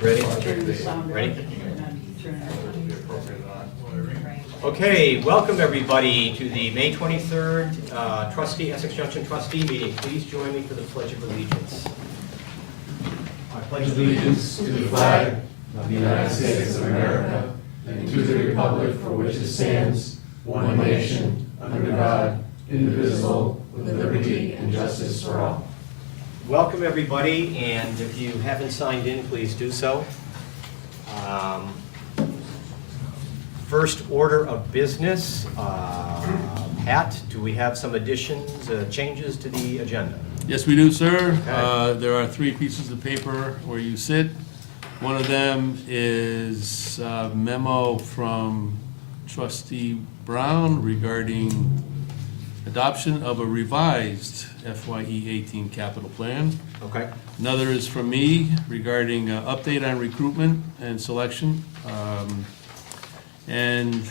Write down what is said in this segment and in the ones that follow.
Ready? Ready? Okay, welcome everybody to the May 23rd Essex Junction Trustee meeting. Please join me for the Pledge of Allegiance. I pledge allegiance to the flag of the United States of America and to the republic for which it stands, one nation, under God, indivisible, with liberty and justice for all. Welcome everybody, and if you haven't signed in, please do so. First order of business, Pat, do we have some additions, changes to the agenda? Yes, we do, sir. Okay. There are 3 pieces of paper where you sit. One of them is a memo from Trustee Brown regarding adoption of a revised FYE 18 capital plan. Okay. Another is from me regarding update on recruitment and selection. And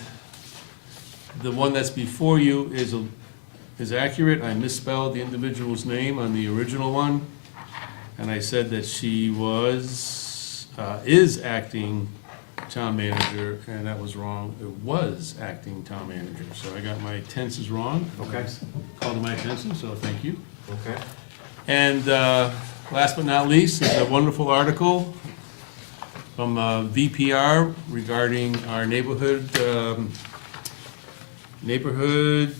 the one that's before you is accurate. I misspelled the individual's name on the original one, and I said that she is acting town manager, and that was wrong. It was acting town manager, so I got my tenses wrong. Okay. Called to my attention, so thank you. Okay. And last but not least is a wonderful article from VPR regarding our neighborhood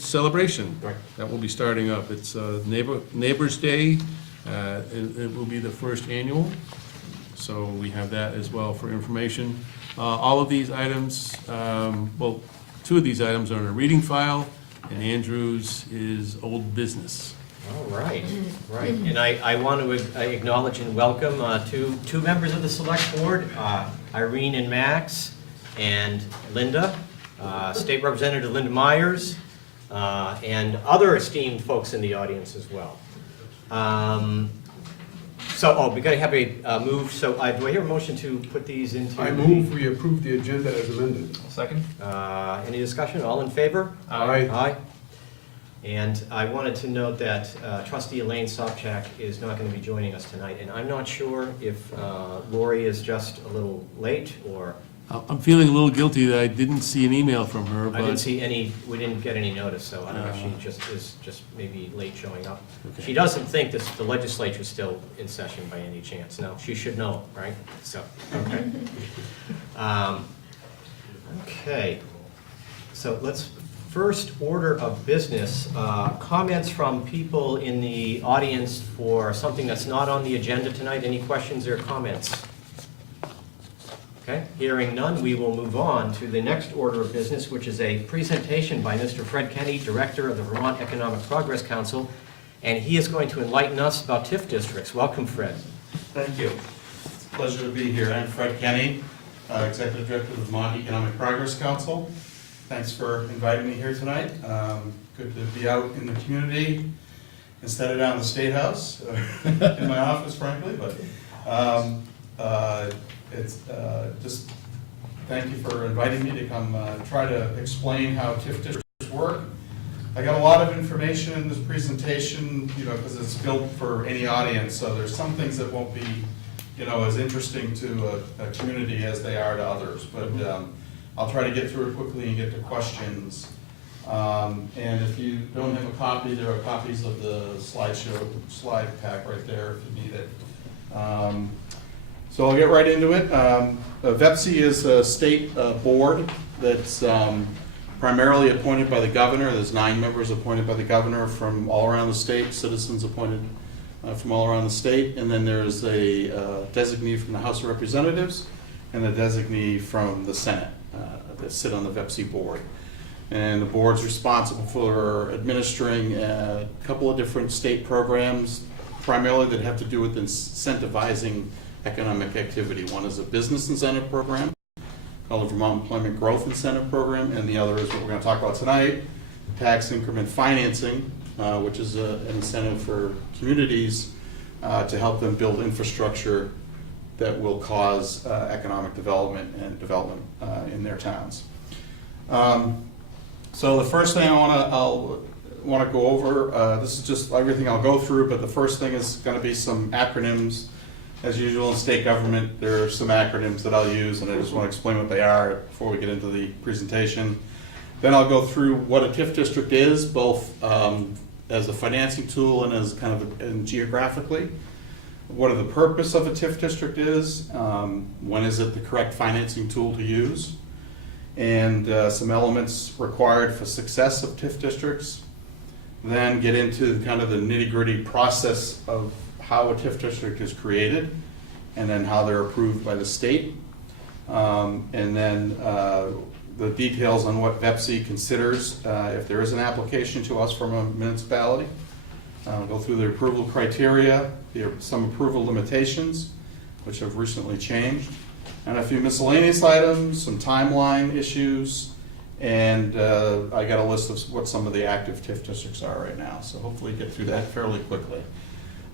celebration Right. that will be starting up. It's Neighbors Day. It will be the first annual, so we have that as well for information. All of these items, well, 2 of these items are in a reading file, and Andrew's is old business. All right, right. And I want to acknowledge and welcome two members of the Select Board, Irene and Max, and Linda, State Representative Linda Myers, and other esteemed folks in the audience as well. We got to have a move. So do I hear a motion to put these into? I move we approve the agenda as amended. Second. Any discussion? All in favor? Aye. Aye. And I wanted to note that Trustee Elaine Sobchak is not going to be joining us tonight, and I'm not sure if Lori is just a little late, or I'm feeling a little guilty that I didn't see an email from her, I didn't but see any, we didn't get any notice, so I don't know if she is just maybe late showing up. Okay. She doesn't think that the legislature's still in session by any chance. No, she should know, right? So, okay. Okay, so let's, first order of business, comments from people in the audience for something that's not on the agenda tonight. Any questions or comments? Okay, hearing none, we will move on to the next order of business, which is a presentation by Mr. Fred Kenny, Director of the Vermont Economic Progress Council, and he is going to enlighten us about TIF districts. Welcome, Fred. Thank you. It's a pleasure to be here. I'm Fred Kenny, Executive Director of the Vermont Economic Progress Council. Thanks for inviting me here tonight. Good to be out in the community instead of down in the State House, in my office, frankly. But it's just thank you for inviting me to come try to explain how TIF districts work. I got a lot of information in this presentation, because it's built for any audience. So there's some things that won't be, as interesting to a community as they are to others. But I'll try to get through it quickly and get to questions. And if you don't have a copy, there are copies of the slide pack right there if you need it. So I'll get right into it. VEPC is a state board that's primarily appointed by the governor. There's 9 members appointed by the governor from all around the state, citizens appointed from all around the state. And then there's a designee from the House of Representatives and a designee from the Senate that sit on the VEPC board. And the board's responsible for administering a couple of different state programs, primarily that have to do with incentivizing economic activity. One is a business incentive program called the Vermont Employment Growth Incentive Program, and the other is what we're going to talk about tonight, tax increment financing, which is an incentive for communities to help them build infrastructure that will cause economic development and development in their towns. So the first thing I'll want to go over, this is just everything I'll go through, but the first thing is going to be some acronyms As usual in state government, there are some acronyms that I'll use, and I just want to explain what they are before we get into the presentation. Then I'll go through what a TIF district is, both as a financing tool and as kind of and geographically. What the purpose of a TIF district is, when is it the correct financing tool to use, and some elements required for success of TIF districts. Then get into kind of the nitty-gritty process of how a TIF district is created, and then how they're approved by the state. And then the details on what VEPC considers if there is an application to us from a municipality. Go through the approval criteria, some approval limitations, which have recently changed, and a few miscellaneous items, some timeline issues, and I got a list of what some of the active TIF districts are right now, so hopefully get through that fairly quickly.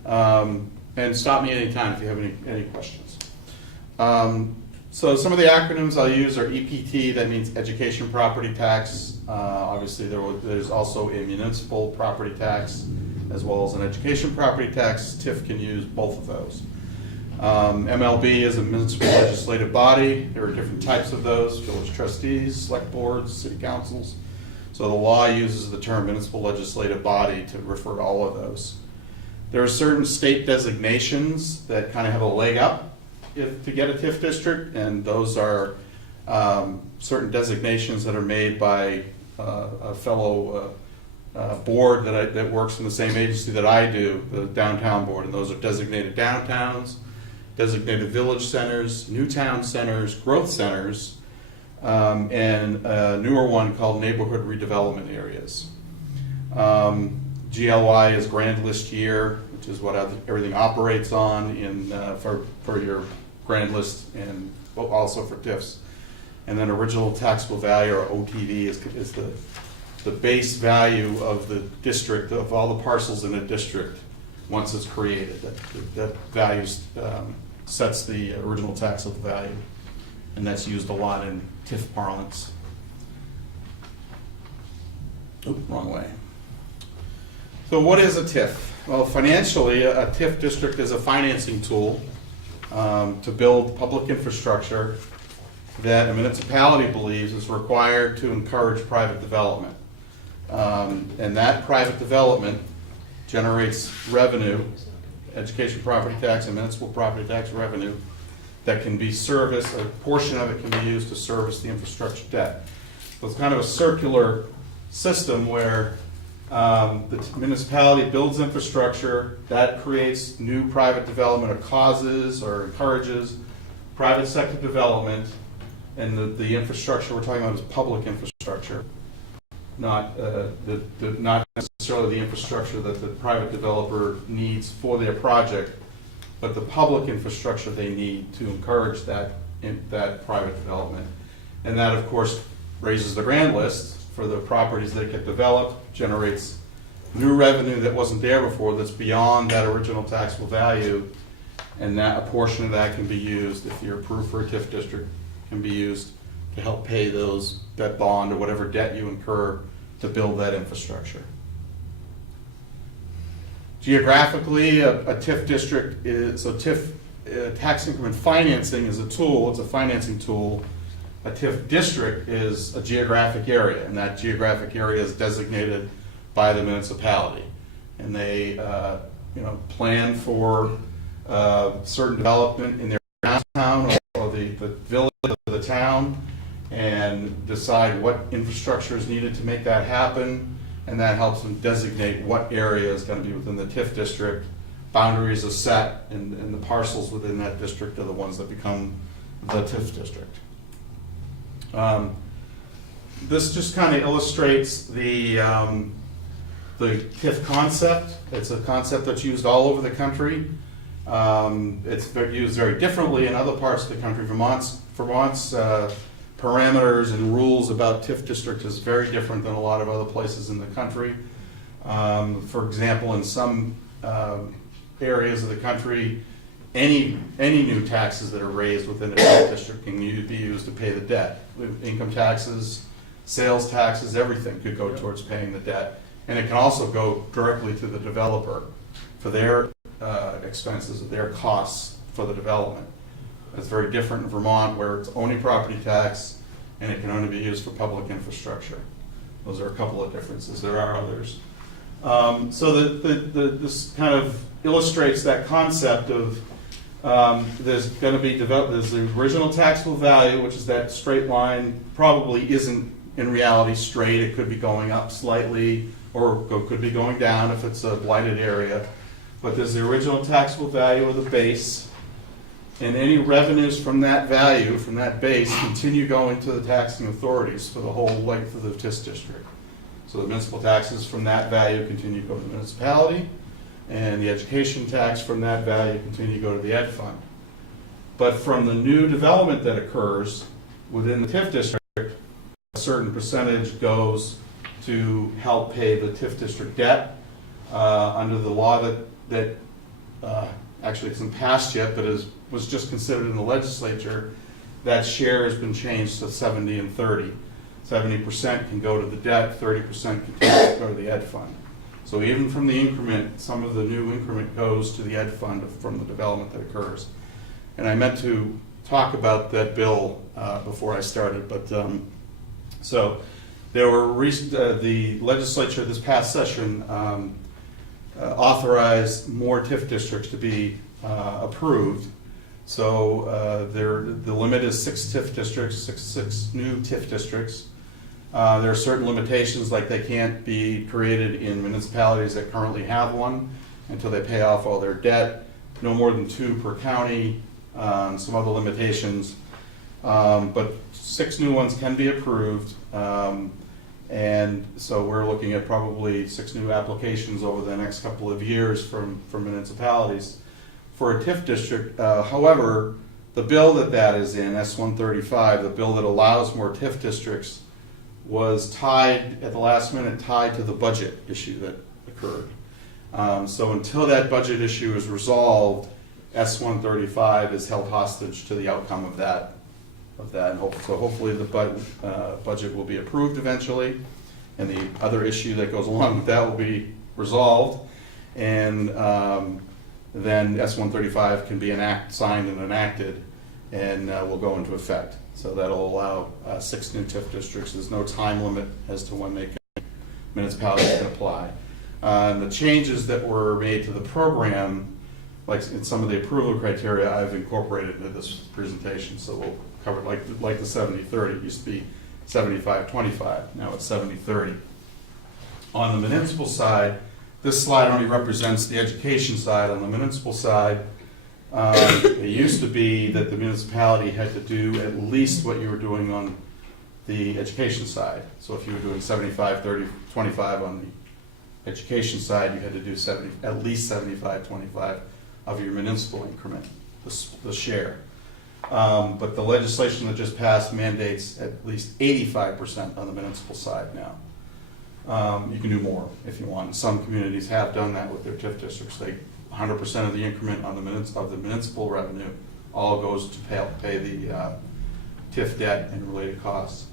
And stop me anytime if you have any questions. So some of the acronyms I'll use are EPT, that means Education Property Tax. Obviously there's also a municipal property tax as well as an education property tax. TIF can use both of those. MLB is a municipal legislative body. There are different types of those: village trustees, select boards, city councils. So the law uses the term municipal legislative body to refer to all of those. There are certain state designations that kind of have a leg up to get a TIF district, and those are certain designations that are made by a fellow board that works in the same agency that I do, the downtown board, and those are designated downtowns, designated village centers, new town centers, growth centers, and a newer one called neighborhood redevelopment areas. GLY is grand list year, which is what everything operates on for your grand list, and also for TIFs. And then original taxable value, or OTV, is the base value of the district, of all the parcels in a district once it's created. That value sets the original taxable value, and that's used a lot in TIF parlance. Oop, wrong way. So what is a TIF? Well, financially, a TIF district is a financing tool to build public infrastructure that a municipality believes is required to encourage private development. And that private development generates revenue, education property tax and municipal property tax revenue, that can be serviced, a portion of it can be used to service the infrastructure debt. So it's kind of a circular system where the municipality builds infrastructure, that creates new private development, or causes or encourages private sector development, and the infrastructure we're talking about is public infrastructure, not necessarily the infrastructure that the private developer needs for their project, but the public infrastructure they need to encourage that private development. And that, of course, raises the grand list for the properties that get developed, generates new revenue that wasn't there before, that's beyond that original taxable value, and that a portion of that can be used, if you're approved for a TIF district, can be used to help pay that bond or whatever debt you incur to build that infrastructure. Geographically, a TIF district is, so TIF, tax increment financing is a tool, it's a financing tool. A TIF district is a geographic area, and that geographic area is designated by the municipality. And they plan for certain development in their downtown or the village of the town, and decide what infrastructure is needed to make that happen, and that helps them designate what area is going to be within the TIF district. Boundaries are set, and the parcels within that district are the ones that become the TIF district. This just kind of illustrates the TIF concept. It's a concept that's used all over the country. It's used very differently in other parts of the country. Vermont's parameters and rules about TIF district is very different than a lot of other places in the country. For example, in some areas of the country, any new taxes that are raised within a TIF district can be used to pay the debt. Income taxes, sales taxes, everything could go towards paying the debt. And it can also go directly to the developer for their expenses, their costs for the development. It's very different in Vermont, where it's only property tax and it can only be used for public infrastructure. Those are a couple of differences. There are others. So this kind of illustrates that concept of there's going to be there's the original taxable value, which is that straight line. Probably isn't in reality straight. It could be going up slightly, or could be going down if it's a blighted area. But there's the original taxable value of the base, and any revenues from that value, from that base, continue going to the taxing authorities for the whole length of the TIS district. So the municipal taxes from that value continue to go to the municipality, and the education tax from that value continue to go to the ed fund. But from the new development that occurs within the TIF district, a certain percentage goes to help pay the TIF district debt under the law that actually isn't passed yet, but was just considered in the legislature. That share has been changed to 70 and 30. 70% can go to the debt, 30% can go to the ed fund. So even from the increment, some of the new increment goes to the ed fund from the development that occurs. And I meant to talk about that bill before I started, but so there were the legislature this past session authorized more TIF districts to be approved. So the limit is 6 TIF districts, six new TIF districts. There are certain limitations, like they can't be created in municipalities that currently have one until they pay off all their debt. No more than 2 per county, some other limitations. But 6 new ones can be approved. And so we're looking at probably 6 new applications over the next couple of years from municipalities for a TIF district. However, the bill that is in, S-135, the bill that allows more TIF districts, was tied at the last minute, tied to the budget issue that occurred. So until that budget issue is resolved, S-135 is held hostage to the outcome of that. And so hopefully the budget will be approved eventually, and the other issue that goes along with that will be resolved, and then S-135 can be signed and enacted, and will go into effect. So that'll allow 6 new TIF districts. There's no time limit as to when municipalities can apply. The changes that were made to the program, like in some of the approval criteria, I've incorporated into this presentation. So we'll cover like the 70-30. It used to be 75-25. Now it's 70-30. On the municipal side, this slide only represents the education side. On the municipal side, it used to be that the municipality had to do at least what you were doing on the education side. So if you were doing 75-30-25 on the education side, you had to do at least 75-25 of your municipal increment, the share. But the legislation that just passed mandates at least 85% on the municipal side now. You can do more if you want. Some communities have done that with their TIF districts. 100% of the increment on the municipal revenue all goes to pay the TIF debt and related costs.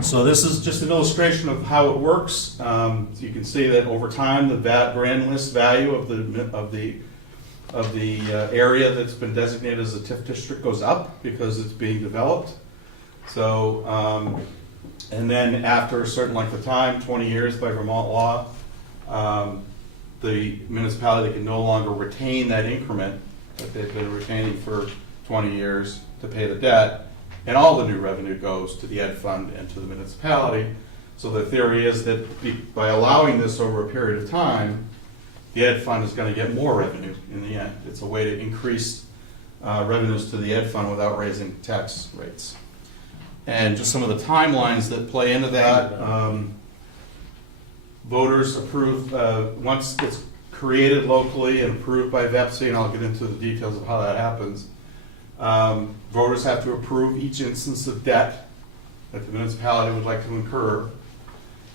So this is just an illustration of how it works. So you can see that over time, the grand list value of the area that's been designated as a TIF district goes up because it's being developed. So, and then after a certain length of time, 20 years by Vermont law, the municipality can no longer retain that increment that they've been retaining for 20 years to pay the debt, and all the new revenue goes to the ed fund and to the municipality. So the theory is that by allowing this over a period of time, the ed fund is going to get more revenue in the end. It's a way to increase revenues to the ed fund without raising tax rates. And just some of the timelines that play into that. Voters approve, once it's created locally and approved by VEPC, and I'll get into the details of how that happens, voters have to approve each instance of debt that the municipality would like to incur,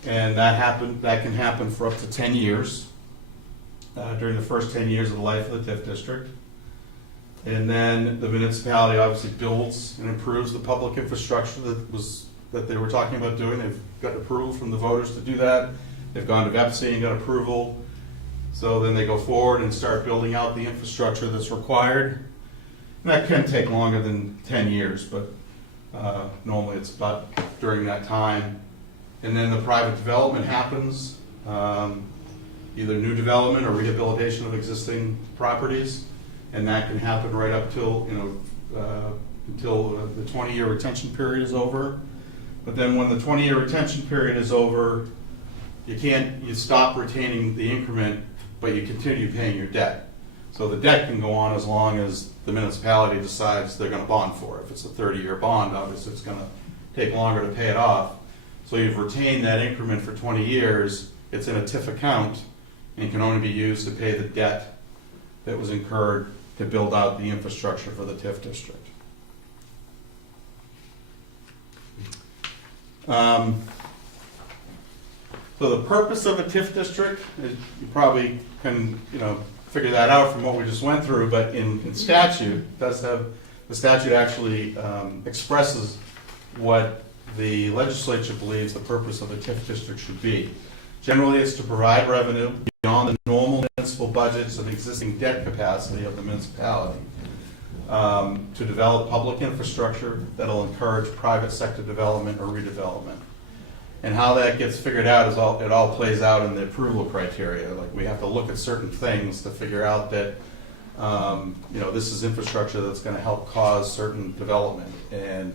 and that can happen for up to 10 years, during the first 10 years of the life of the TIF district. And then the municipality obviously builds and improves the public infrastructure that they were talking about doing. They've got approval from the voters to do that. They've gone to VEPC and got approval. So then they go forward and start building out the infrastructure that's required. And that can take longer than 10 years, but normally it's about during that time. And then the private development happens, either new development or rehabilitation of existing properties. And that can happen right up till, until the 20-year retention period is over. But then when the 20-year retention period is over, you stop retaining the increment, but you continue paying your debt. So the debt can go on as long as the municipality decides they're gonna bond for it. If it's a 30-year bond, obviously it's gonna take longer to pay it off. So you've retained that increment for 20 years, it's in a TIF account, and can only be used to pay the debt that was incurred to build out the infrastructure for the TIF district. So the purpose of a TIF district, you probably can, figure that out from what we just went through, but in statute, the statute actually expresses what the legislature believes the purpose of a TIF district should be. Generally, it's to provide revenue beyond the normal municipal budgets and existing debt capacity of the municipality, to develop public infrastructure that'll encourage private sector development or redevelopment. And how that gets figured out is it all plays out in the approval criteria. Like, we have to look at certain things to figure out that, this is infrastructure that's gonna help cause certain development. And,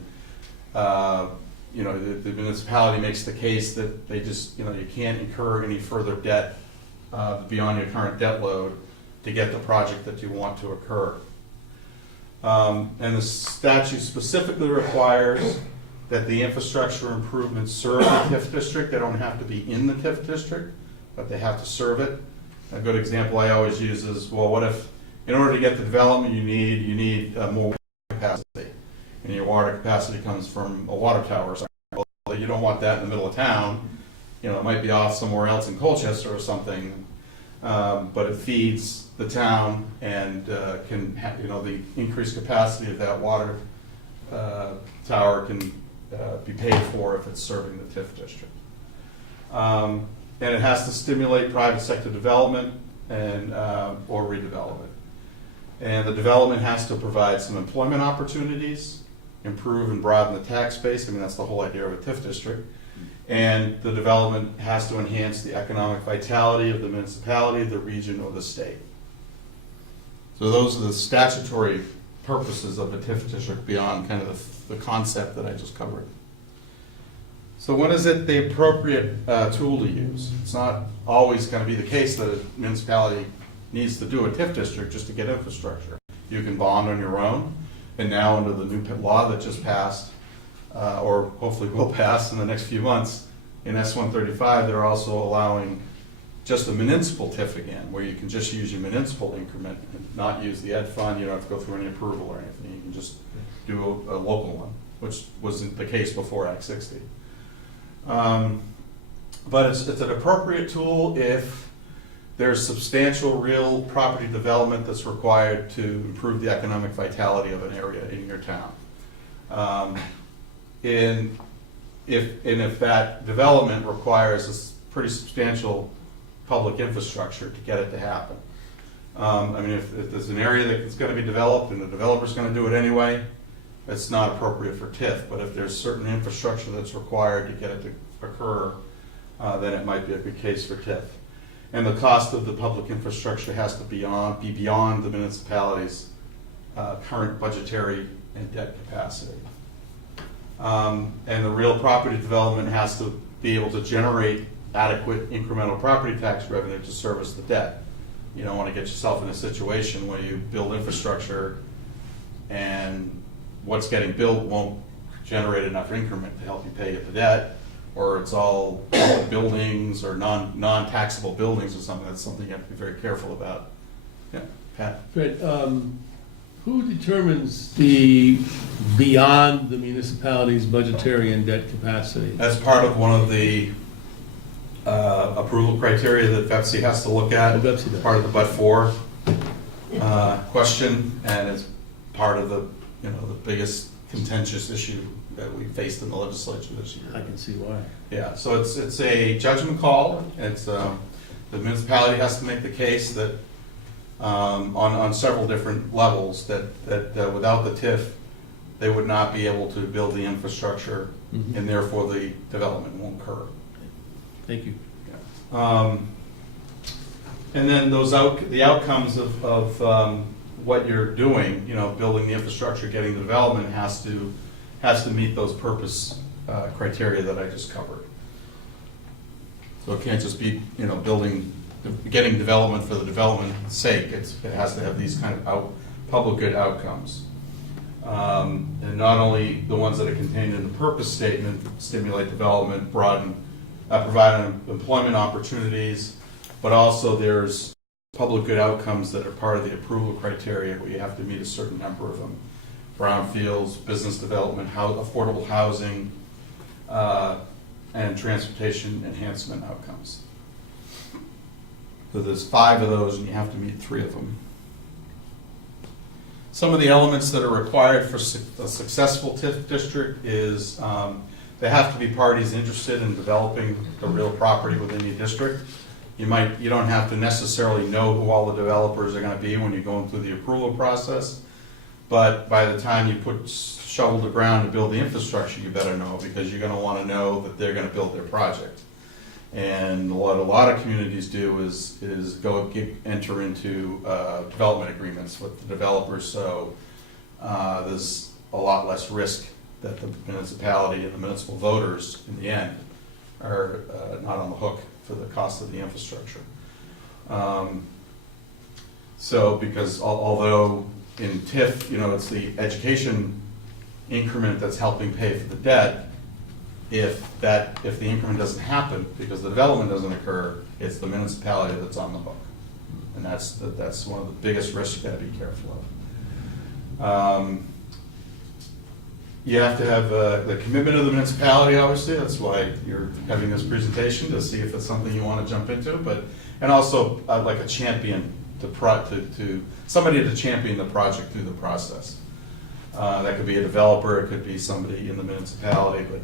the municipality makes the case that they just, you can't incur any further debt beyond your current debt load to get the project that you want to occur. And the statute specifically requires that the infrastructure improvements serve the TIF district. They don't have to be in the TIF district, but they have to serve it. A good example I always use is, well, what if, in order to get the development you need more water capacity, and your water capacity comes from a water tower or something. Well, you don't want that in the middle of town. It might be off somewhere else in Colchester or something, but it feeds the town and can, the increased capacity of that water tower can be paid for if it's serving the TIF district. And it has to stimulate private sector development and or redevelopment. And the development has to provide some employment opportunities, improve and broaden the tax base. I mean, that's the whole idea of a TIF district. And the development has to enhance the economic vitality of the municipality, the region, or the state. So those are the statutory purposes of a TIF district beyond kind of the concept that I just covered. So when is it the appropriate tool to use? It's not always going to be the case that a municipality needs to do a TIF district just to get infrastructure. You can bond on your own, and now under the new law that just passed, or hopefully will pass in the next few months, in S-135 they're also allowing just a municipal TIF again, where you can just use your municipal increment and not use the ed fund. You don't have to go through any approval or anything. You can just do a local one, which wasn't the case before Act 60. But it's an appropriate tool if there's substantial real property development that's required to improve the economic vitality of an area in your town. And if that development requires a pretty substantial public infrastructure to get it to happen. If there's an area that's going to be developed and the developer's going to do it anyway, it's not appropriate for TIF. But if there's certain infrastructure that's required to get it to occur, then it might be a good case for TIF. And the cost of the public infrastructure has to be beyond the municipality's current budgetary and debt capacity. And the real property development has to be able to generate adequate incremental property tax revenue to service the debt. You don't want to get yourself in a situation where you build infrastructure and what's getting built won't generate enough increment to help you pay the debt, or it's all public buildings or non-taxable buildings or something. That's something you have to be very careful about. Yeah, Pat? Fred, who determines the beyond the municipality's budgetary and debt capacity? That's part of one of the approval criteria that FEPC has to look at. Oh, FEPC does. Part of the but-for question, and it's part of the biggest contentious issue that we faced in the legislature this year. I can see why. Yeah, so it's a judgment call. It's The municipality has to make the case that, on several different levels, that without the TIF, they would not be able to build the infrastructure, Mhm. and therefore the development won't occur. Thank you. And then the outcomes of what you're doing, building the infrastructure, getting the development, has to meet those purpose criteria that I just covered. So it can't just be, getting development for the development's sake. It has to have these kind of public good outcomes. And not only the ones that are contained in the purpose statement, stimulate development, broaden, provide employment opportunities, but also there's public good outcomes that are part of the approval criteria, where you have to meet a certain number of them. Brownfields, business development, affordable housing, and transportation enhancement outcomes. So there's 5 of those, and you have to meet 3 of them. Some of the elements that are required for a successful TIF district is they have to be parties interested in developing the real property within your district. You don't have to necessarily know who all the developers are going to be when you're going through the approval process, but by the time you put shovel to ground to build the infrastructure, you better know, because you're going to want to know that they're going to build their project. And what a lot of communities do is enter into development agreements with the developers, so there's a lot less risk that the municipality and the municipal voters in the end are not on the hook for the cost of the infrastructure. So because although in TIF, it's the education increment that's helping pay for the debt, if the increment doesn't happen because the development doesn't occur, it's the municipality that's on the hook. And that's one of the biggest risks you gotta be careful of. You have to have the commitment of the municipality, obviously. That's why you're having this presentation, to see if it's something you want to jump into. And also like a champion to somebody to champion the project through the process. That could be a developer, it could be somebody in the municipality, but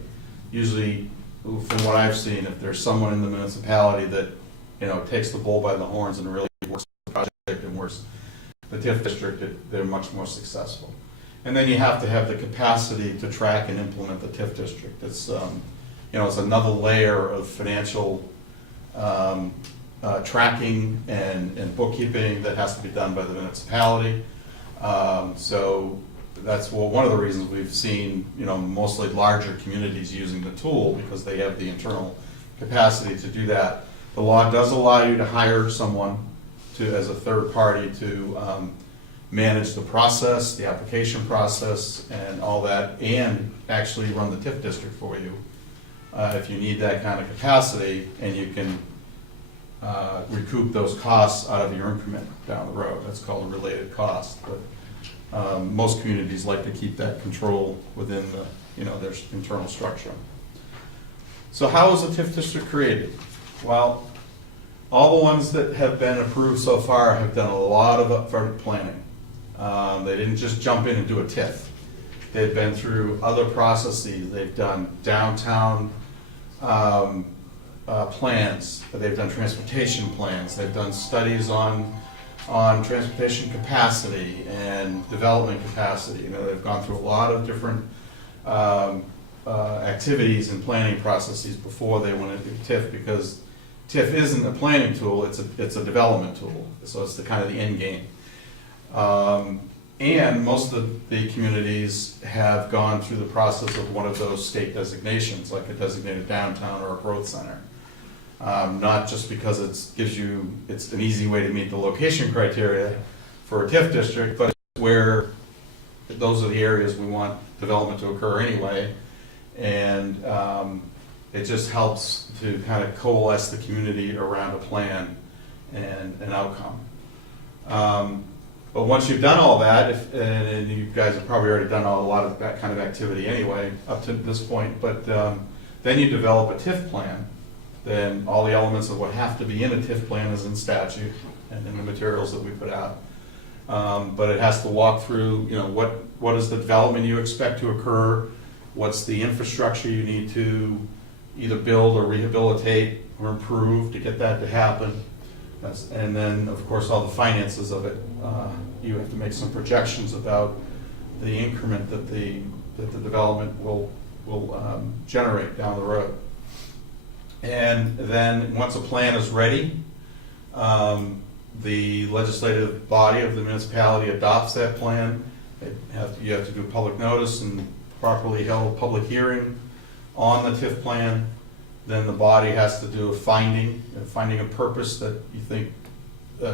usually, from what I've seen, if there's someone in the municipality that takes the bull by the horns and really works the project and works the TIF district, they're much more successful. And then you have to have the capacity to track and implement the TIF district. It's it's another layer of financial tracking and bookkeeping that has to be done by the municipality. So that's one of the reasons we've seen mostly larger communities using the tool, because they have the internal capacity to do that. The law does allow you to hire someone as a third party to manage the process, the application process, and all that, and actually run the TIF district for you if you need that kind of capacity, and you can recoup those costs out of your increment down the road. That's called a related cost. But most communities like to keep that control within their internal structure. So how is a TIF district created? Well, all the ones that have been approved so far have done a lot of upfront planning. They didn't just jump in and do a TIF. They've been through other processes. They've done downtown plans. They've done transportation plans. They've done studies on transportation capacity and development capacity. They've gone through a lot of different activities and planning processes before they went into TIF, because TIF isn't a planning tool, it's a development tool. So it's the kind of the end game. And most of the communities have gone through the process of one of those state designations, like a designated downtown or a growth center. Not just because it's an easy way to meet the location criteria for a TIF district, but where those are the areas we want development to occur anyway. And it just helps to kind of coalesce the community around a plan and an outcome. But once you've done all that, and you guys have probably already done a lot of that kind of activity anyway up to this point, but then you develop a TIF plan. Then all the elements of what have to be in a TIF plan is in statute and in the materials that we put out. But it has to walk through, what is the development you expect to occur, what's the infrastructure you need to either build or rehabilitate or improve to get that to happen. And then, of course, all the finances of it. You have to make some projections about the increment that the development will generate down the road. And then, once a plan is ready, the legislative body of the municipality adopts that plan. You have to do public notice and properly held public hearing on the TIF plan. Then the body has to do a finding of purpose that you think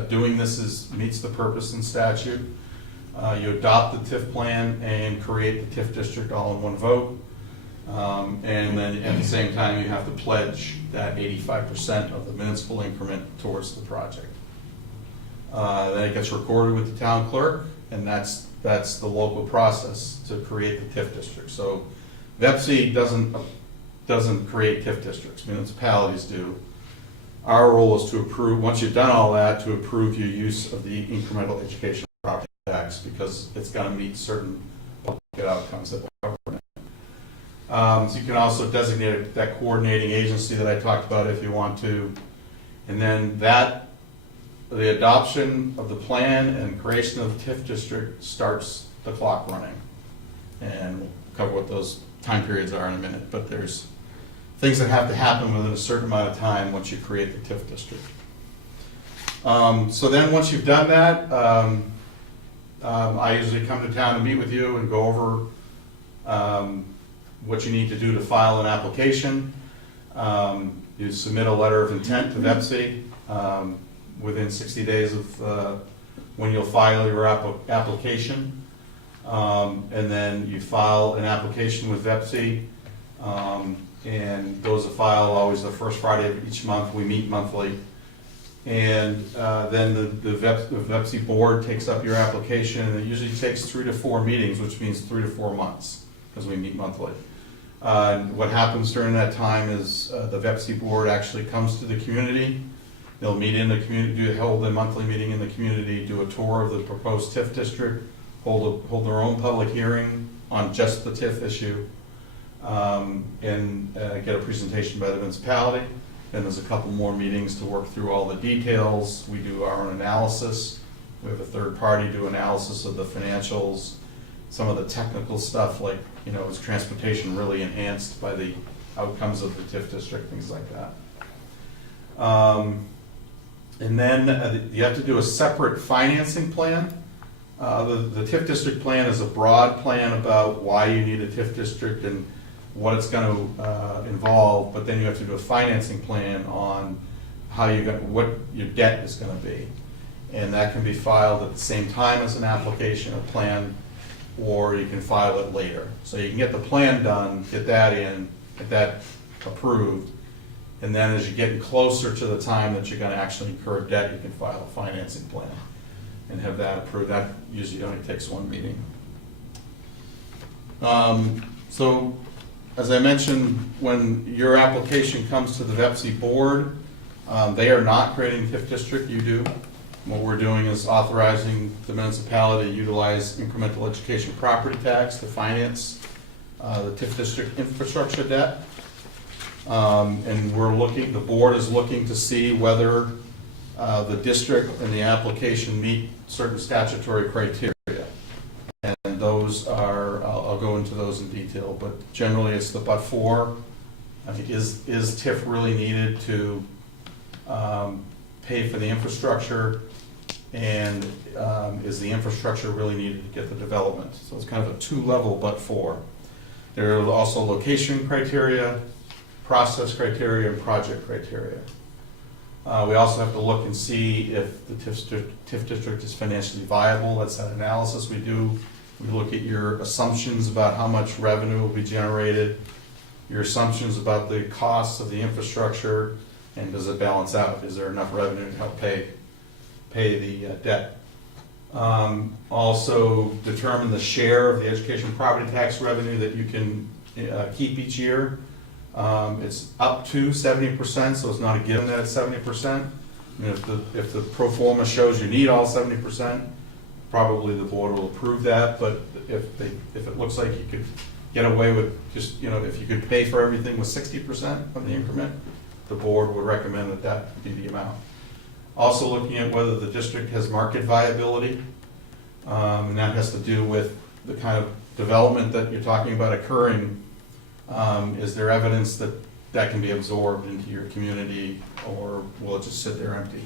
doing this meets the purpose in statute. You adopt the TIF plan and create the TIF district all in one vote. And then at the same time, you have to pledge that 85% of the municipal increment towards the project. Then it gets recorded with the town clerk, and that's the local process to create the TIF district. So VEPC doesn't create TIF districts, municipalities do. Our role is to approve, once you've done all that, to approve your use of the incremental education property tax, because it's gonna meet certain public outcomes that we're covering. So you can also designate that coordinating agency that I talked about if you want to. And then the adoption of the plan and creation of the TIF district starts the clock running. And we'll cover what those time periods are in a minute, but there's things that have to happen within a certain amount of time once you create the TIF district. So then once you've done that, I usually come to town to meet with you and go over what you need to do to file an application. You submit a letter of intent to VEPC within 60 days of when you'll file your application. And then you file an application with VEPC. And those are filed always the first Friday of each month. We meet monthly. And then the VEPC board takes up your application, and it usually takes 3 to 4 meetings, which means 3 to 4 months, because we meet monthly. What happens during that time is the VEPC board actually comes to the community. They'll meet in the community, hold a monthly meeting in the community, do a tour of the proposed TIF district, hold their own public hearing on just the TIF issue, and get a presentation by the municipality. Then there's a couple more meetings to work through all the details. We do our own analysis. We have a third party do analysis of the financials, some of the technical stuff, like, is transportation really enhanced by the outcomes of the TIF district, things like that. And then you have to do a separate financing plan. The TIF district plan is a broad plan about why you need a TIF district and what it's going to involve, but then you have to do a financing plan on what your debt is going to be. And that can be filed at the same time as an application or plan, or you can file it later. So you can get the plan done, get that in, get that approved, and then as you're getting closer to the time that you're going to actually incur debt, you can file a financing plan and have that approved. That usually only takes 1 meeting. So, as I mentioned, when your application comes to the VEPC board, they are not creating a TIF district, you do. What we're doing is authorizing the municipality to utilize incremental education property tax to finance the TIF district infrastructure debt. And the board is looking to see whether the district and the application meet certain statutory criteria. And those are, I'll go into those in detail, but generally it's the but for. I mean, is TIF really needed to pay for the infrastructure? And is the infrastructure really needed to get the development? So it's kind of a 2-level but for. There are also location criteria, process criteria, and project criteria. We also have to look and see if the TIF district is financially viable. That's that analysis we do. We look at your assumptions about how much revenue will be generated, your assumptions about the costs of the infrastructure, and does it balance out? Is there enough revenue to help pay the debt? Also determine the share of the education property tax revenue that you can keep each year. It's up to 70%, so it's not a given that it's 70%. If the pro forma shows you need all 70%, probably the board will approve that. But if it looks like you could get away with just, if you could pay for everything with 60% of the increment, the board would recommend that be the amount. Also looking at whether the district has market viability, and that has to do with the kind of development that you're talking about occurring. Is there evidence that that can be absorbed into your community, or will it just sit there empty?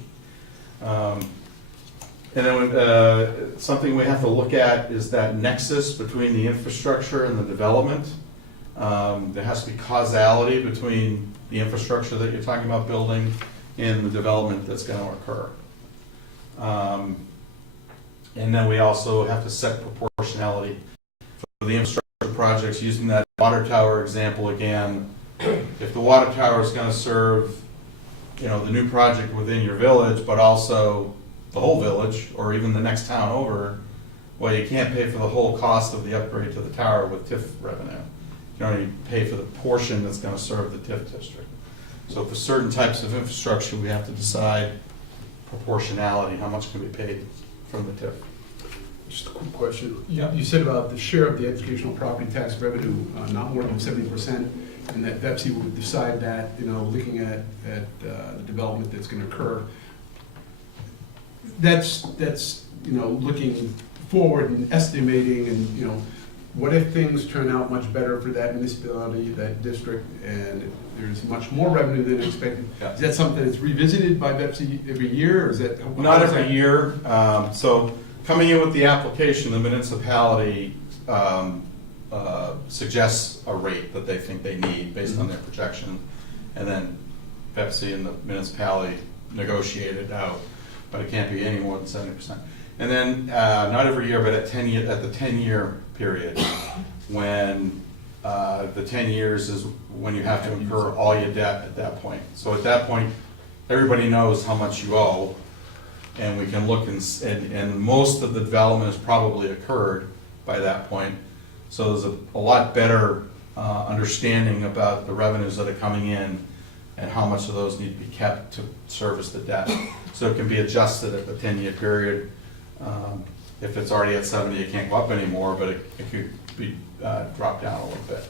And then something we have to look at is that nexus between the infrastructure and the development. There has to be causality between the infrastructure that you're talking about building and the development that's going to occur. And then we also have to set proportionality for the infrastructure projects, using that water tower example again. If the water tower is going to serve, the new project within your village, but also the whole village, or even the next town over, well, you can't pay for the whole cost of the upgrade to the tower with TIF revenue. You can only pay for the portion that's going to serve the TIF district. So for certain types of infrastructure, we have to decide proportionality, how much can be paid from the TIF. Just a quick question. Yeah. You said about the share of the educational property tax revenue, not more than 70%, and that Pepsi would decide that, looking at the development that's going to occur. That's looking forward and estimating, and what if things turn out much better for that municipality, that district, and there's much more revenue than expected? Yeah. Is that something that's revisited by Pepsi every year, or is that? Not every year. So coming in with the application, the municipality suggests a rate that they think they need based on their projection, and then Pepsi and the municipality negotiate it out, but it can't be any more than 70%. And then, not every year, but at the 10-year period, when the 10 years is when you have to incur all your debt at that point. So at that point, everybody knows how much you owe, and we can look and most of the development has probably occurred by that point. So there's a lot better understanding about the revenues that are coming in and how much of those need to be kept to service the debt. So it can be adjusted at the 10-year period. If it's already at 70, it can't go up anymore, but it could be dropped down a little bit.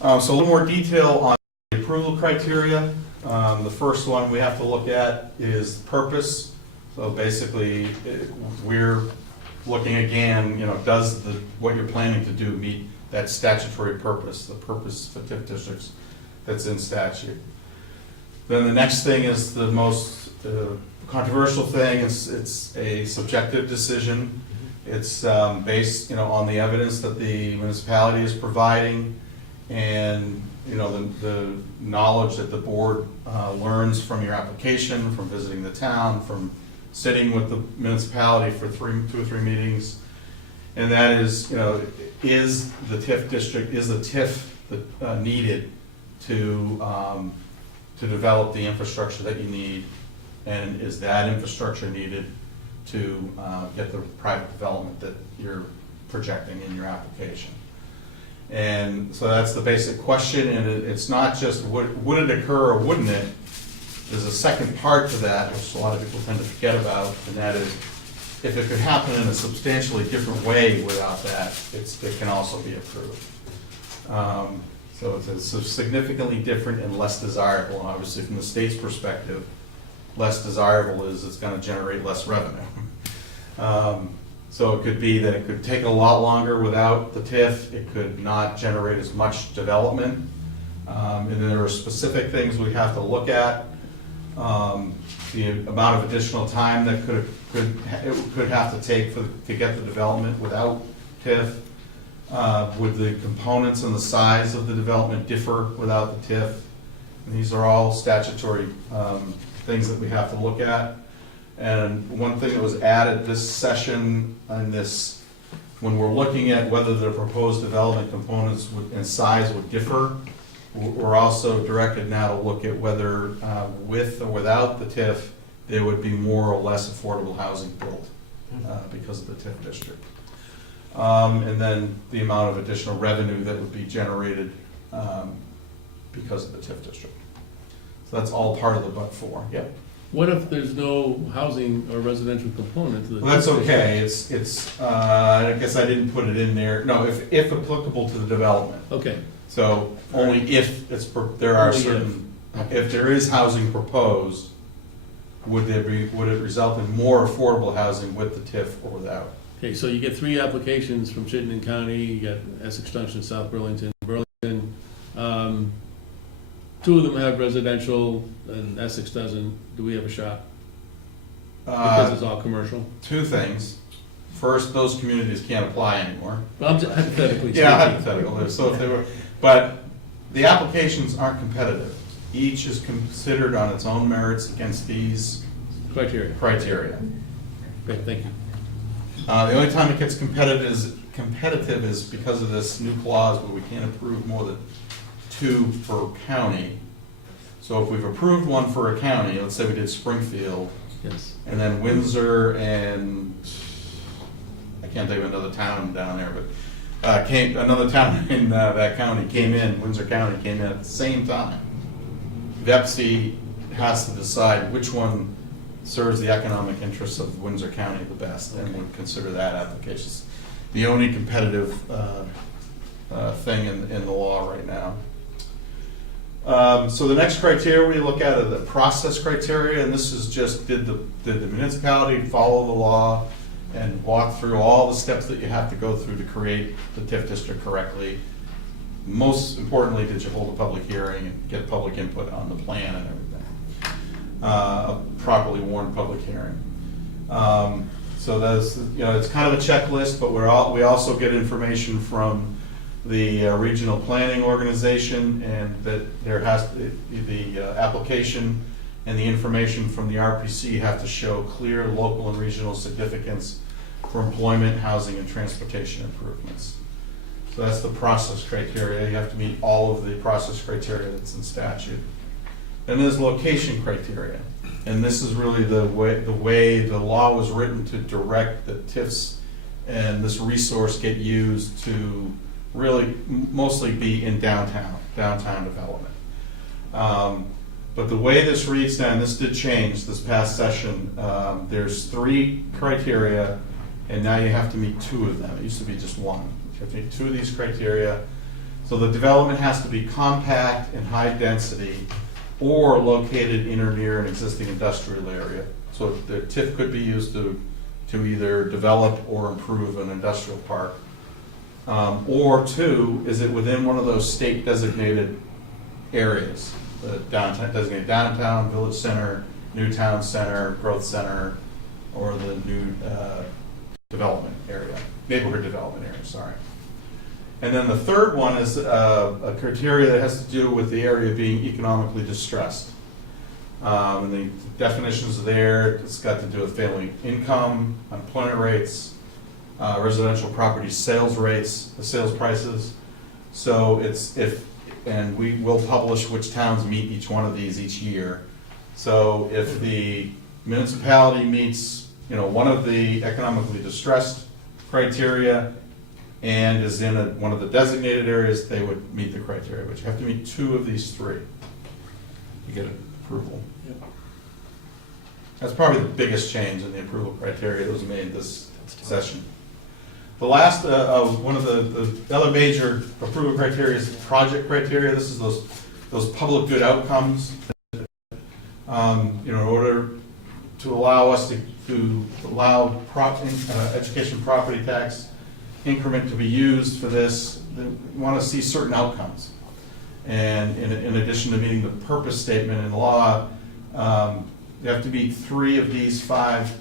So a little more detail on the approval criteria. The first one we have to look at is purpose. So basically, we're looking again, does what you're planning to do meet that statutory purpose, the purpose for TIF districts that's in statute. Then the next thing is the most controversial thing. It's a subjective decision. It's based, on the evidence that the municipality is providing, and the knowledge that the board learns from your application, from visiting the town, from sitting with the municipality for 2 or 3 meetings. And that is, is the TIF district, is the TIF needed to develop the infrastructure that you need, and is that infrastructure needed to get the private development that you're projecting in your application? And so that's the basic question, and it's not just would it occur or wouldn't it. There's a second part to that, which a lot of people tend to forget about, and that is if it could happen in a substantially different way without that, it can also be approved. So it's significantly different and less desirable. And obviously, from the state's perspective, less desirable is it's going to generate less revenue. So it could be that it could take a lot longer without the TIF. It could not generate as much development. And there are specific things we have to look at. The amount of additional time that it could have to take to get the development without TIF. Would the components and the size of the development differ without the TIF? And these are all statutory things that we have to look at. And one thing that was added this session when we're looking at whether the proposed development components and size would differ, we're also directed now to look at whether with or without the TIF, there would be more or less affordable housing built because of the TIF district. And then the amount of additional revenue that would be generated because of the TIF district. So that's all part of the but-for. Yep. What if there's no housing or residential component to the? Well, that's okay. It's I guess I didn't put it in there. No, if applicable to the development. Okay. So only if there are Only certain if there is housing proposed, would it result in more affordable housing with the TIF or without? Okay, so you get 3 applications from Chittenden County, you got Essex Junction, South Burlington, Burlington. 2 of them have residential and Essex doesn't. Do we have a shot? Because it's all commercial? 2 things. First, those communities can't apply anymore. Well, I'm just hypothetically speaking. Yeah, hypothetical. So if they were, but the applications aren't competitive. Each is considered on its own merits against these Criteria. criteria. Okay, thank you. The only time it gets competitive is because of this new clause where we can't approve more than 2 per county. So if we've approved one for a county, let's say we did Springfield, Yes. and then Windsor and, I can't think of another town down there, but another town in that county came in, Windsor County came in at the same time. VEPC has to decide which one serves the economic interests of Windsor County the best and would consider that application the only competitive thing in the law right now. So the next criteria we look at are the process criteria, and this is just did the municipality follow the law and walk through all the steps that you have to go through to create the TIF district correctly. Most importantly, did you hold a public hearing and get public input on the plan and everything? A properly warned public hearing. So that's, it's kind of a checklist, but we also get information from the regional planning organization, and that there has the application and the information from the RPC have to show clear local and regional significance for employment, housing, and transportation improvements. So that's the process criteria. You have to meet all of the process criteria that's in statute. And there's location criteria. And this is really the way the law was written to direct the TIFs and this resource get used to really mostly be in downtown development. But the way this reads now, and this did change this past session, there's 3 criteria, and now you have to meet 2 of them. It used to be just 1. You have to meet 2 of these criteria. So the development has to be compact and high density, or located in or near an existing industrial area. So the TIF could be used to either develop or improve an industrial park. Or 2, is it within one of those state designated areas? The downtown, designated downtown, village center, new town center, growth center, or the new development area, neighborhood development area, sorry. And then the third one is a criteria that has to do with the area being economically distressed. And the definitions are there. It's got to do with family income, unemployment rates, residential property sales rates, the sales prices. So and we will publish which towns meet each one of these each year. So if the municipality meets, one of the economically distressed criteria and is in one of the designated areas, they would meet the criteria. But you have to meet 2 of these 3 to get approval. Yep. That's probably the biggest change in the approval criteria that was made this session. The last, one of the other major approval criteria is project criteria. This is those public good outcomes. In order to allow us to allow education property tax increment to be used for this, we want to see certain outcomes. And in addition to meeting the purpose statement in law, you have to meet 3 of these 5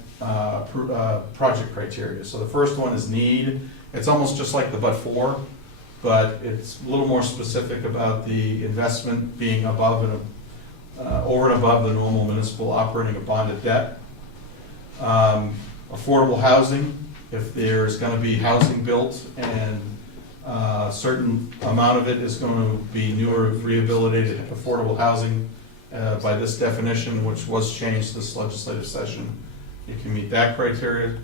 project criteria. So the first one is need. It's almost just like the but-for, but it's a little more specific about the investment being above and over and above the normal municipal operating of bonded debt. Affordable housing, if there's going to be housing built and a certain amount of it is going to be newer rehabilitated affordable housing by this definition, which was changed this legislative session, you can meet that criteria.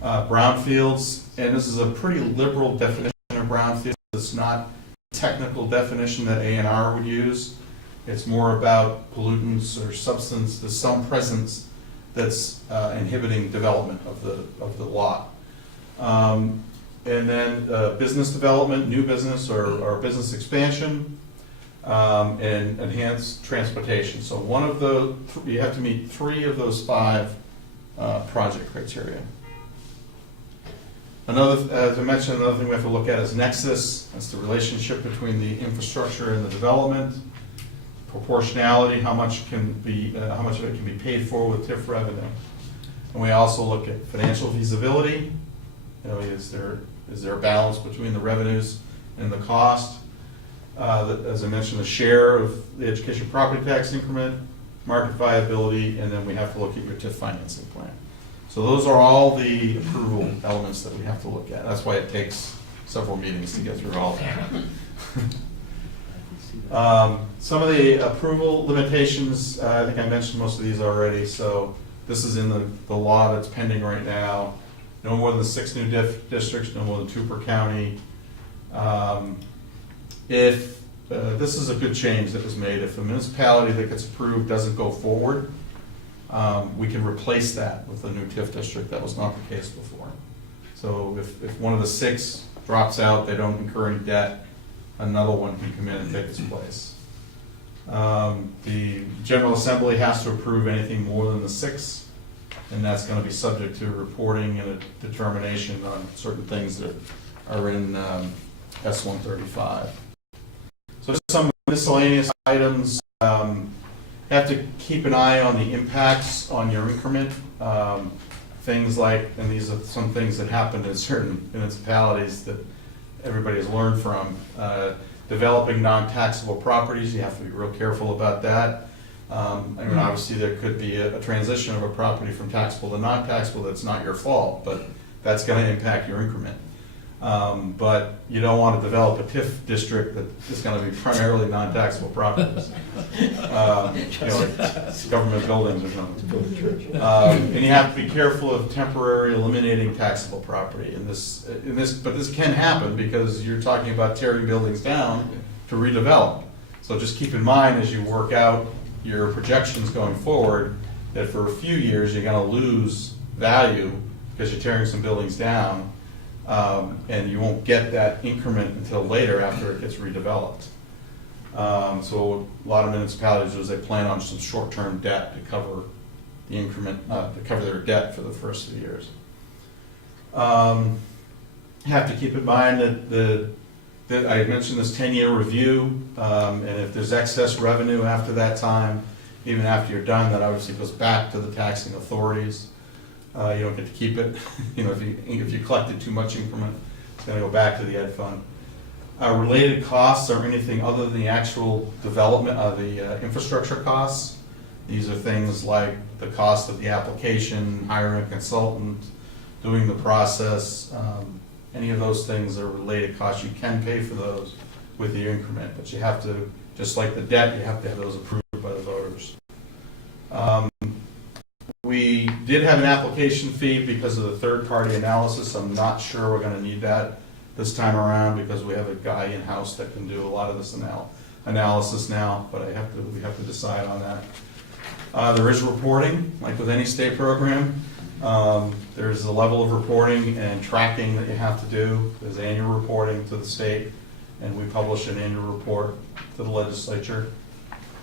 Brownfields, and this is a pretty liberal definition of brownfields. It's not a technical definition that A&R would use. It's more about pollutants or substance. There's some presence that's inhibiting development of the lot. And then business development, new business or business expansion. and enhanced transportation. So you have to meet 3 of those 5 project criteria. As I mentioned, another thing we have to look at is nexus. That's the relationship between the infrastructure and the development. Proportionality, how much of it can be paid for with TIF revenue. And we also look at financial feasibility. Is there a balance between the revenues and the cost? As I mentioned, the share of the education property tax increment, market viability, and then we have to look at your TIF financing plan. So those are all the approval elements that we have to look at. That's why it takes several meetings to get through all that. Some of the approval limitations, I think I mentioned most of these already, so this is in the law that's pending right now. No more than 6 new districts, no more than 2 per county. If this is a good change that was made, if a municipality that gets approved doesn't go forward, we can replace that with a new TIF district. That was not the case before. So if one of the 6 drops out, they don't incur any debt, another one can come in and take its place. The General Assembly has to approve anything more than the 6, and that's going to be subject to reporting and a determination on certain things that are in S-135. So some miscellaneous items. You have to keep an eye on the impacts on your increment. Things like, and these are some things that happen in certain municipalities that everybody has learned from. Developing non-taxable properties, you have to be real careful about that. I mean, obviously there could be a transition of a property from taxable to non-taxable that's not your fault, but that's going to impact your increment. But you don't want to develop a TIF district that is going to be primarily non-taxable properties. Like government buildings or something. And you have to be careful of temporary eliminating taxable property. But this can happen because you're talking about tearing buildings down to redevelop. So just keep in mind as you work out your projections going forward that for a few years you're going to lose value because you're tearing some buildings down. And you won't get that increment until later after it gets redeveloped. So a lot of municipalities do is they plan on some short-term debt to cover the increment, to cover their debt for the first few years. Have to keep in mind that I mentioned this 10-year review, and if there's excess revenue after that time, even after you're done, that obviously goes back to the taxing authorities. You don't get to keep it. If you collected too much increment, it's going to go back to the ed fund. Related costs are anything other than the actual development of the infrastructure costs. These are things like the cost of the application, hiring a consultant, doing the process. Any of those things are related costs. You can pay for those with the increment, but you have to, just like the debt, you have to have those approved by the voters. We did have an application fee because of the third-party analysis. I'm not sure we're going to need that this time around because we have a guy in-house that can do a lot of this analysis now, but we have to decide on that. There is reporting, like with any state program. There's a level of reporting and tracking that you have to do. There's annual reporting to the state, and we publish an annual report to the legislature.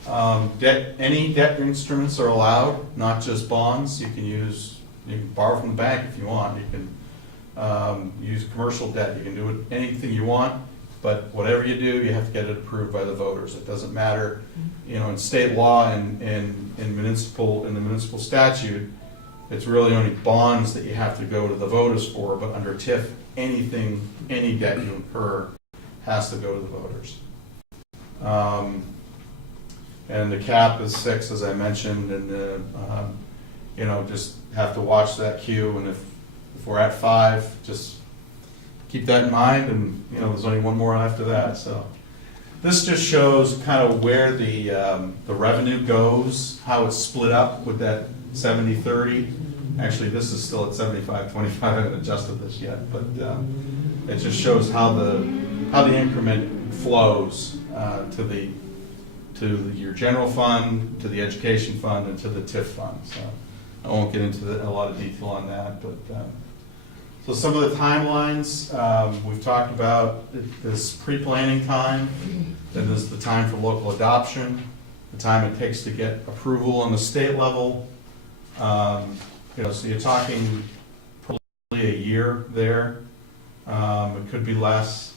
Any debt instruments are allowed, not just bonds. You can borrow from the bank if you want. You can use commercial debt. You can do anything you want, but whatever you do, you have to get it approved by the voters. It doesn't matter, in state law and in the municipal statute, it's really only bonds that you have to go to the voters for, but under TIF, any debt you incur has to go to the voters. And the cap is 6, as I mentioned, and just have to watch that queue. And if we're at 5, just keep that in mind. And there's only one more after that. So this just shows kind of where the revenue goes, how it's split up with that 70-30. Actually, this is still at 75-25. I haven't adjusted this yet, but it just shows how the increment flows to your general fund, to the education fund, and to the TIF fund. So I won't get into a lot of detail on that, but So some of the timelines, we've talked about this pre-planning time, then there's the time for local adoption, the time it takes to get approval on the state level. So you're talking probably a year there. It could be less.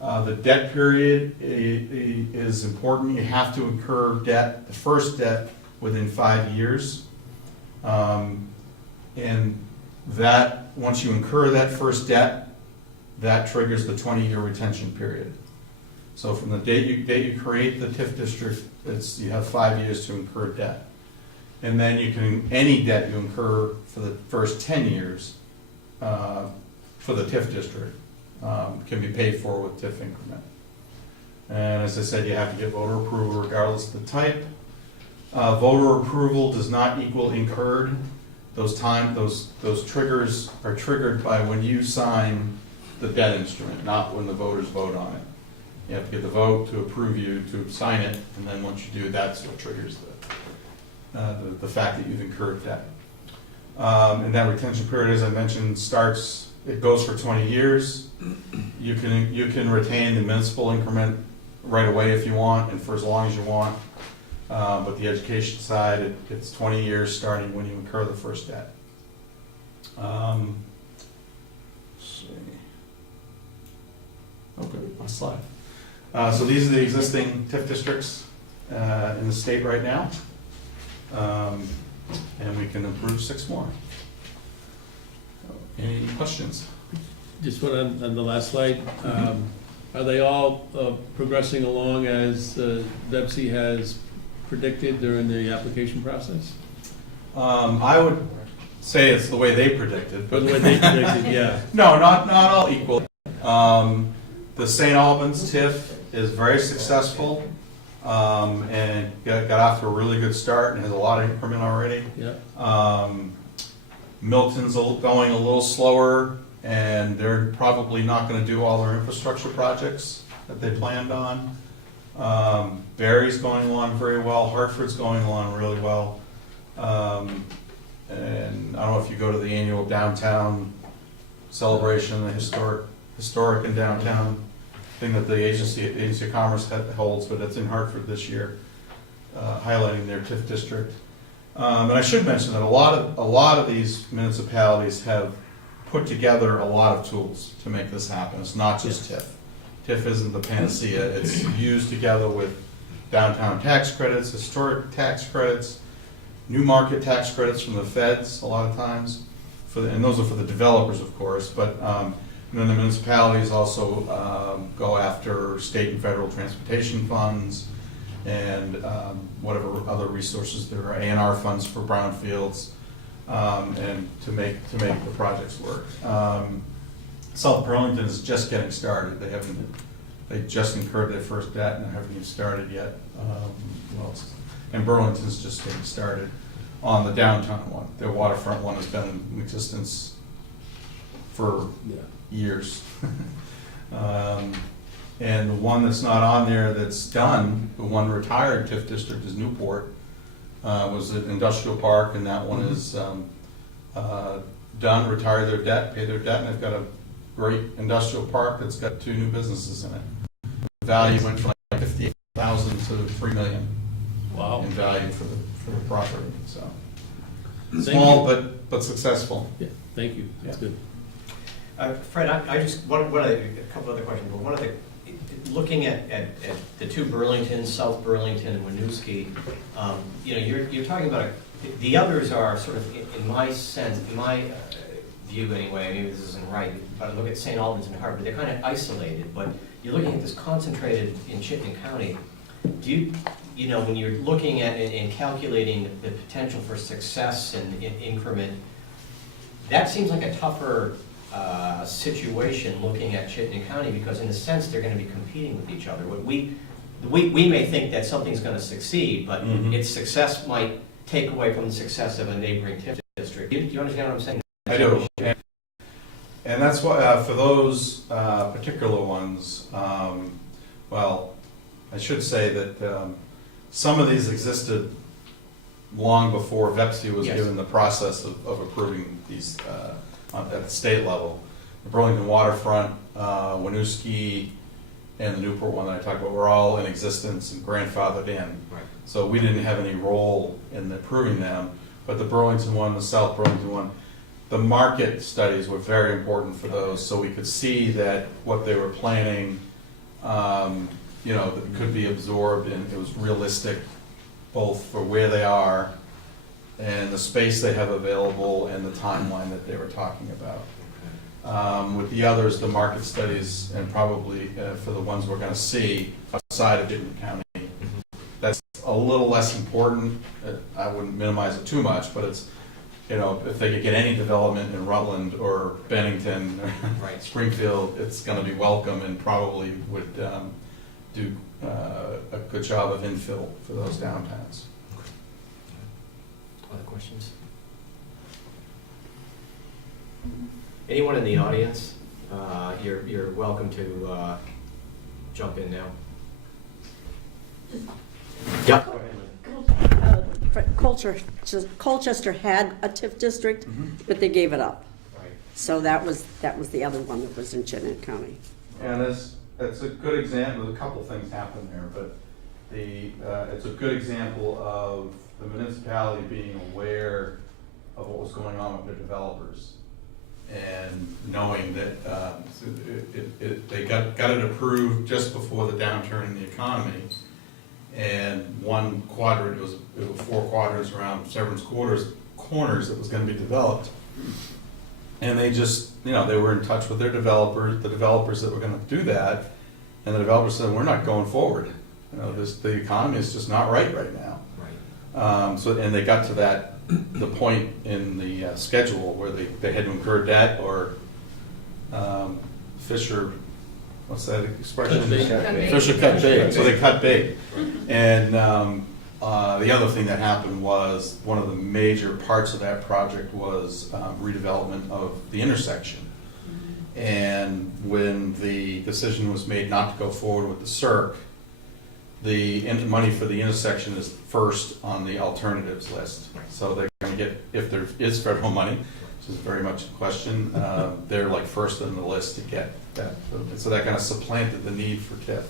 The debt period is important. You have to incur debt, the first debt, within 5 years. And that, once you incur that first debt, that triggers the 20-year retention period. So from the date you create the TIF district, you have 5 years to incur debt. And then any debt you incur for the first 10 years for the TIF district can be paid for with TIF increment. And as I said, you have to get voter approval regardless of the type. Voter approval does not equal incurred. Those triggers are triggered by when you sign the debt instrument, not when the voters vote on it. You have to get the vote to approve you to sign it, and then once you do, that's what triggers the fact that you've incurred debt. And that retention period, as I mentioned, it goes for 20 years. You can retain the municipal increment right away if you want, and for as long as you want. But the education side, it's 20 years starting when you incur the first debt. Let's see. Okay, my slide. So these are the existing TIF districts in the state right now. And we can approve 6 more. Any questions? Just one on the last slide. Are they all progressing along as VEPC has predicted during the application process? I would say it's the way they predicted. But the way they predicted, yeah. No, not all equal. The St. Albans TIF is very successful and got off to a really good start and has a lot of increment already. Yeah. Milton's going a little slower, and they're probably not going to do all their infrastructure projects that they planned on. Barry's going along very well. Hartford's going along really well. And I don't know if you go to the annual downtown celebration, the historic and downtown thing that the Agency of Commerce holds, but it's in Hartford this year, highlighting their TIF district. And I should mention that a lot of these municipalities have put together a lot of tools to make this happen. It's not just TIF. TIF isn't the panacea. It's used together with downtown tax credits, historic tax credits, new market tax credits from the feds a lot of times, and those are for the developers, of course, but then the municipalities also go after state and federal transportation funds and whatever other resources there are, A&R funds for brownfields, and to make the projects work. South Burlington is just getting started. They just incurred their first debt and haven't even started yet. And Burlington's just getting started on the downtown one. Their waterfront one has been in existence for years. And the one that's not on there that's done, the one retired TIF district is Newport, was an industrial park, and that one is done, retired their debt, paid their debt, and they've got a great industrial park that's got 2 new businesses in it. The value went from like $58,000 to $3 million. Wow. In value for the property. So Thank small you. but successful. Yeah, thank you. That's Yeah. good. Fred, I just, a couple other questions, but one of the, looking at the 2 Burlingtons, South Burlington and Winooski, you're talking about, the others are sort of, in my sense, in my view anyway, maybe this isn't right, but I look at St. Albans and Hartford, they're kind of isolated, but you're looking at this concentrated in Chittenden County. Do you know, when you're looking at and calculating the potential for success and increment, that seems like a tougher situation looking at Chittenden County, because in a sense they're going to be competing with each other. We may think that something's going to succeed, but its success might take away from the success of a neighboring TIF district. Do you understand what I'm saying? I do. And that's why for those particular ones, well, I should say that some of these existed long before VEPC was Yes. given the process of approving these at the state level. The Burlington waterfront, Winooski, and the Newport one that I talked about were all in existence and grandfathered in. Right. So we didn't have any role in approving them, but the Burlington one, the South Burlington one, the market studies were very important for those, so we could see that what they were planning, that could be absorbed, and it was realistic, both for where they are and the space they have available and the timeline that they were talking about. With the others, the market studies, and probably for the ones we're gonna see outside of Junction County, that's a little less important. I wouldn't minimize it too much, but it's, if they could get any development in Rutland or Bennington or Right. Springfield, it's gonna be welcome and probably would do a good job of infill for those downtowns. Other questions? Anyone in the audience? You're welcome to jump in now. Yeah. Go ahead, Lynn. Colchester had a TIF district, but they gave it up. Right. So that was the other one that was in Chittenden County. And it's a good example. There's a couple things happen there, but it's a good example of the municipality being aware of what was going on with their developers and knowing that they got it approved just before the downturn in the economy. And one quadrant, it was 4 quadrants around Severn's Corners that was going to be developed. And they just, they were in touch with their developers, the developers that were going to do that, and the developers said, "We're not going forward. The economy is just not right now." Right. And they got to the point in the schedule where they had to incur debt or Fisher, what's that expression? Cut bait. Cut bait. Fisher cut bait. So they cut bait. And the other thing that happened was one of the major parts of that project was redevelopment of the intersection. And when the decision was made not to go forward with the CERC, the money for the intersection is first on the alternatives list. So they're going to get, if there is federal money, which is very much a question, they're like first on the list to get that. So that kind of supplanted the need for TIF.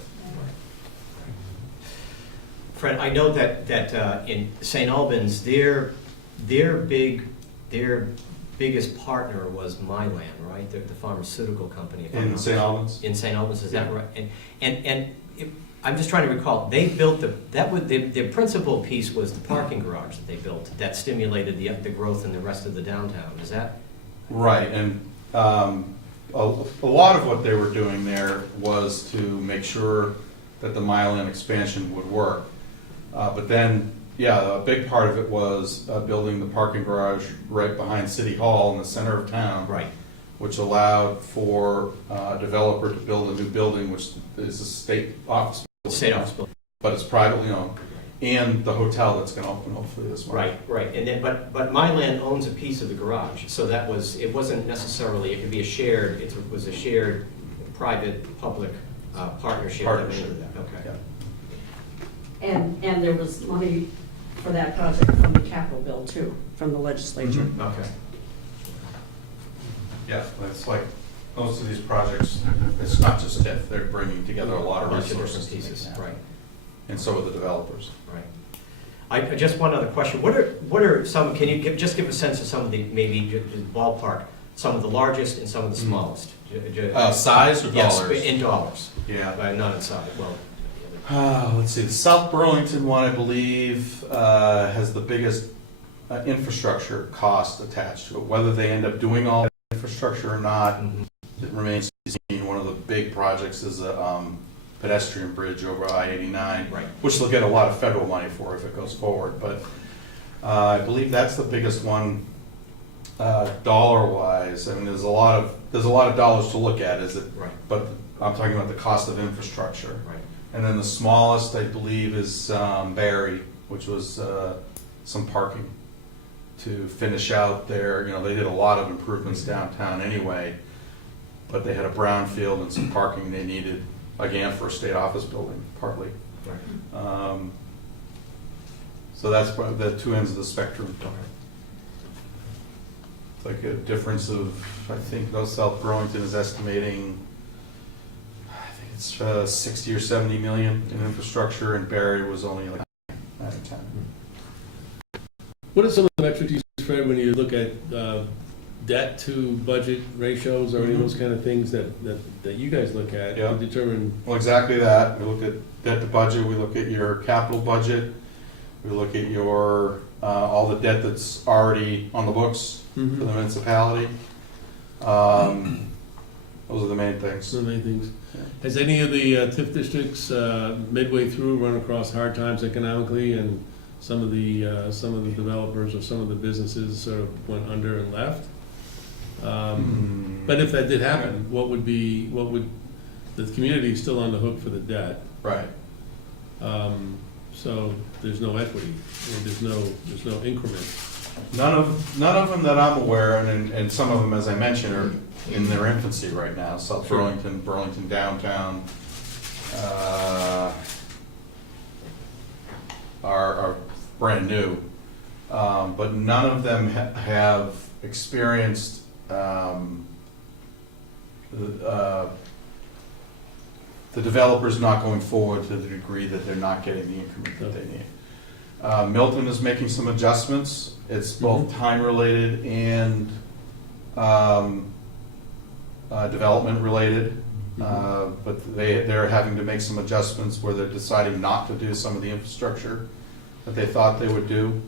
Fred, I know that in St. Albans, their biggest partner was Mylan, right? The pharmaceutical company. if I'm In not St. Albans? In St. Albans, is that right? And I'm just trying to recall, they built their principal piece was the parking garage that they built that stimulated the growth in the rest of the downtown. Is that? Right, and a lot of what they were doing there was to make sure that the Mylan expansion would work. But then, a big part of it was building the parking garage right behind City Hall in the center of town. Right. Which allowed for a developer to build a new building, which is a state office building. State office building. But it's privately owned, and the hotel that's gonna open hopefully this month. Right. And then, but Mylan owns a piece of the garage, so it wasn't necessarily, it could be it was a shared private-public partnership. that Partnership. made that. Okay. Yeah. And there was money for that project from the capital bill too, from the legislature. Mhm. Okay. Yeah, it's like, most of these projects, it's not just TIF, they're bringing together a lot of bunch of resources. different to make pieces, that. right. And so are the developers. Right. Just one other question. What are some, can you just give a sense of some of the, maybe just ballpark, some of the largest and some of the smallest? Size or dollars? Yes, in dollars. Yeah. Not in size, well. Let's see, the South Burlington one, I believe, has the biggest infrastructure cost attached to it. Whether they end up doing all that infrastructure or not, it remains to be seen. One of the big projects is a pedestrian bridge over I-89, Right. which they'll get a lot of federal money for if it goes forward. But I believe that's the biggest one dollar-wise. I mean, there's a lot of dollars to look at, is it? Right. But I'm talking about the cost of infrastructure. Right. And then the smallest, I believe, is Barry, which was some parking to finish out their, they did a lot of improvements downtown anyway, but they had a brownfield and some parking they needed, again, for a state office building, partly. Right. So that's the two ends of the spectrum. It's like a difference of, I think, South Burlington is estimating, I think it's 60 or 70 million in infrastructure, and Barry was only like 9 or 10. What are some of the metrics you use, Fred, when you look at debt to budget ratios or any of those kind of things that you guys look at Yeah. to determine? Well, exactly that. We look at debt to budget, we look at your capital budget, we look at your, all the debt that's already on the books for the municipality. Those are the main things. So many things. Yeah. Has any of the TIF districts midway through run across hard times economically, and some of the developers or some of the businesses sort of went under and left? But if that did happen, what would the community is still on the hook for the debt? Right. So there's no equity, or there's no increment. None of them that I'm aware of, and some of them, as I mentioned, are in their infancy right now. South Sure. Burlington downtown, are brand new. But none of them have experienced the developers not going forward to the degree that they're not getting the increment that they need. Milton is making some adjustments. It's both time-related and development-related. But they're having to make some adjustments where they're deciding not to do some of the infrastructure that they thought they would do.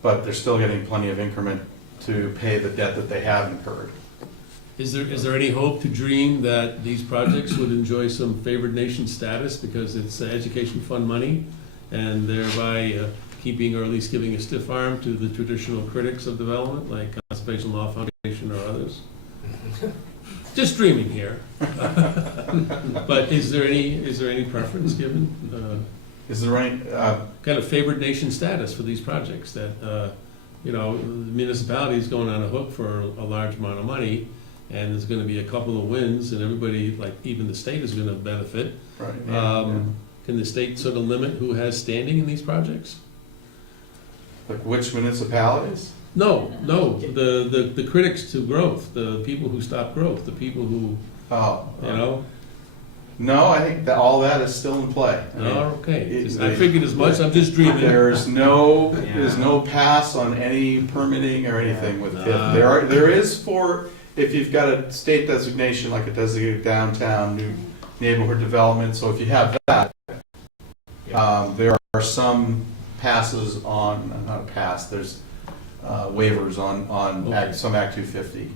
But they're still getting plenty of increment to pay the debt that they have incurred. Is there any hope to dream that these projects would enjoy some favored nation status because it's education fund money, and thereby keeping, or at least giving a stiff arm to the traditional critics of development, like Conservation Law Foundation or others? Just dreaming here. But is there any preference given? Is there any, Kind of favored nation status for these projects that, the municipality is going on a hook for a large amount of money, and there's gonna be a couple of wins, and everybody, like even the state is gonna benefit. right, yeah. Can the state sort of limit who has standing in these projects? Like which municipalities? No, the critics to growth, the people who stop growth, the people who, Oh, No, I think that all that is still in play. I mean, okay. I figured as much, I'm just dreaming. there's no pass on any permitting or anything with TIF. There is for, if you've got a state designation, like a designated downtown, new neighborhood development, so if you have that, there are some passes on, not a pass, there's waivers on Okay. some Act 250.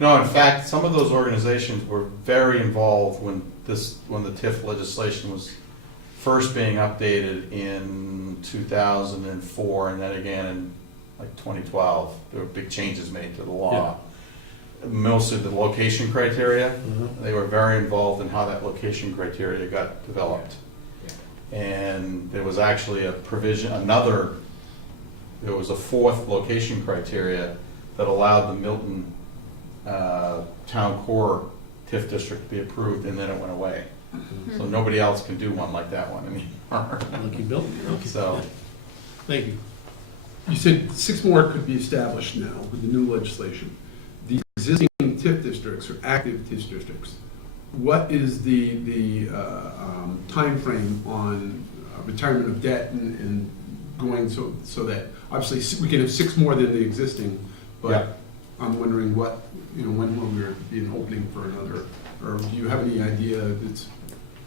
No, in fact, some of those organizations were very involved when the TIF legislation was first being updated in 2004, and then again in like 2012. There were big changes made to the law. Mostly the location criteria. They were very involved in how that location criteria got developed. And there was actually a provision, there was a fourth location criteria that allowed the Milton town core TIF district to be approved, and then it went away. So nobody else can do one like that one anymore. Lucky Bill. Okay. So, Thank you. You said 6 more could be established now with the new legislation. The existing TIF districts or active TIF districts, what is the timeframe on retirement of debt and going so that, obviously, we can have 6 more than the existing, Yeah. but I'm wondering when will there be an opening for another, or do you have any idea that's?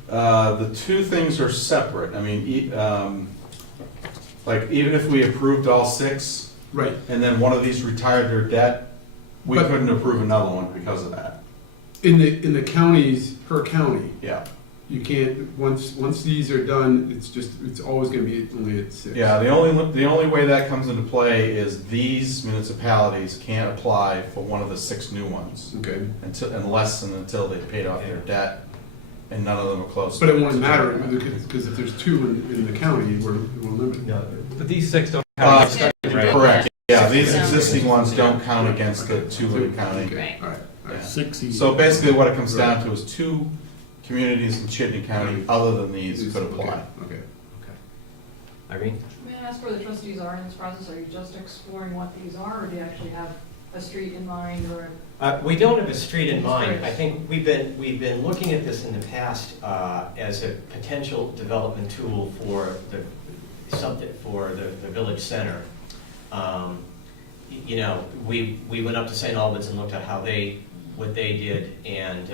the two things are separate. I mean, like even if we approved all 6, Right. and then one of these retired their debt, we But- couldn't approve another one because of that. In the counties, per county, Yeah. you can't, once these are done, it's always gonna be only at 6. Yeah, the only way that comes into play is these municipalities can't apply for one of the 6 new ones Okay, until they paid off their debt, and none of them are close. but it won't matter, because if there's 2 in the county, we're limited. But these 6 don't Uh, count. Correct, yeah, these existing ones don't count against the 2 in the county. Okay, all right, all right. 6 each. So basically what it comes down to is 2 communities in Chittenden County, other than these, could Okay, apply. okay. Irene? May I ask where the trustees are in this process? Are you just exploring what these are, or do you actually have a street in mind, or? We don't have a street in Just mind. curious. I think we've been looking at this in the past as a potential development tool for the village center. You know, we went up to St. Albans and looked at what they did, and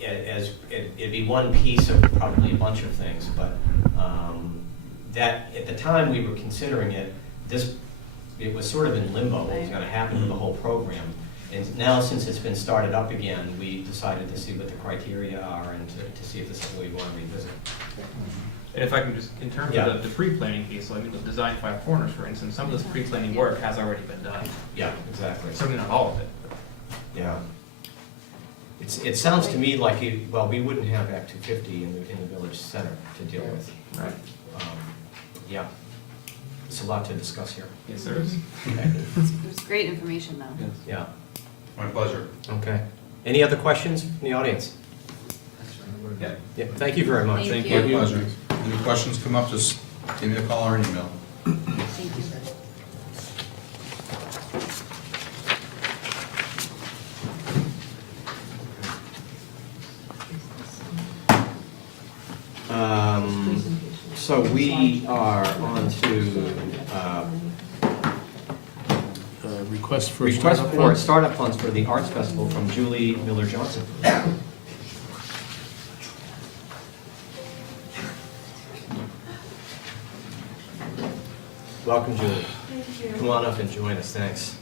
it'd be one piece of probably a bunch of things, but that, at the time we were considering it, it was sort of in limbo, what was gonna happen to the whole program. And now, since it's been started up again, we decided to see what the criteria are and to see if this is something we want to revisit. And if I can just, in terms Yeah. of the pre-planning piece, so I mean, the Design Five Corners, for instance, some of this pre-planning work has already been done. Yeah, exactly. Certainly not all of it. Yeah. It sounds to me like, we wouldn't have Act 250 in the village center to deal with. Right. Yeah. It's a lot to discuss here. Yes, there is. Okay. It was great information, though. Yes. Yeah, My pleasure. okay. Any other questions from the audience? Yeah. Yeah, thank you very much. Thank My you. pleasure. Any questions come up, just give me a call or an email. Thank you. So we are on to Request for request startup for funds. startup funds for the Arts Festival from Julie Miller-Johnson. Welcome, Julie. Thank you. Come on up and join us, thanks.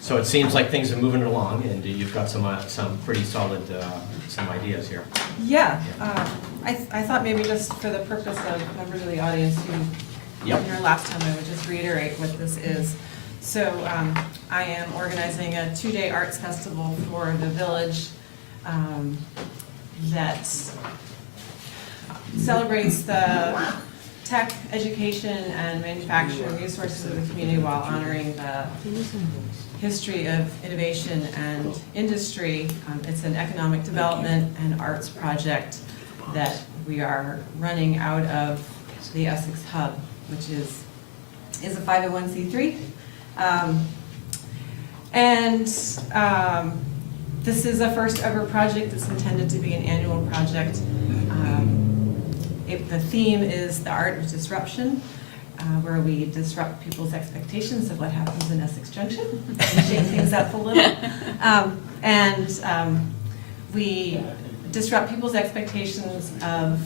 So it seems like things are moving along, and you've got some pretty solid, some ideas here. Yeah, I thought maybe just for the purpose of members of the audience who Yep. weren't here last time, I would just reiterate what this is. So I am organizing a 2-day arts festival for the village that celebrates the tech, education, and manufacturing resources of the community while honoring the history of innovation and industry. It's an economic development and arts project that we are running out of the Essex Hub, which is a 501c3. This is a first ever project. It's intended to be an annual project. The theme is the art of disruption, where we disrupt people's expectations of what happens in Essex Junction, and shake things up a little. We disrupt people's expectations of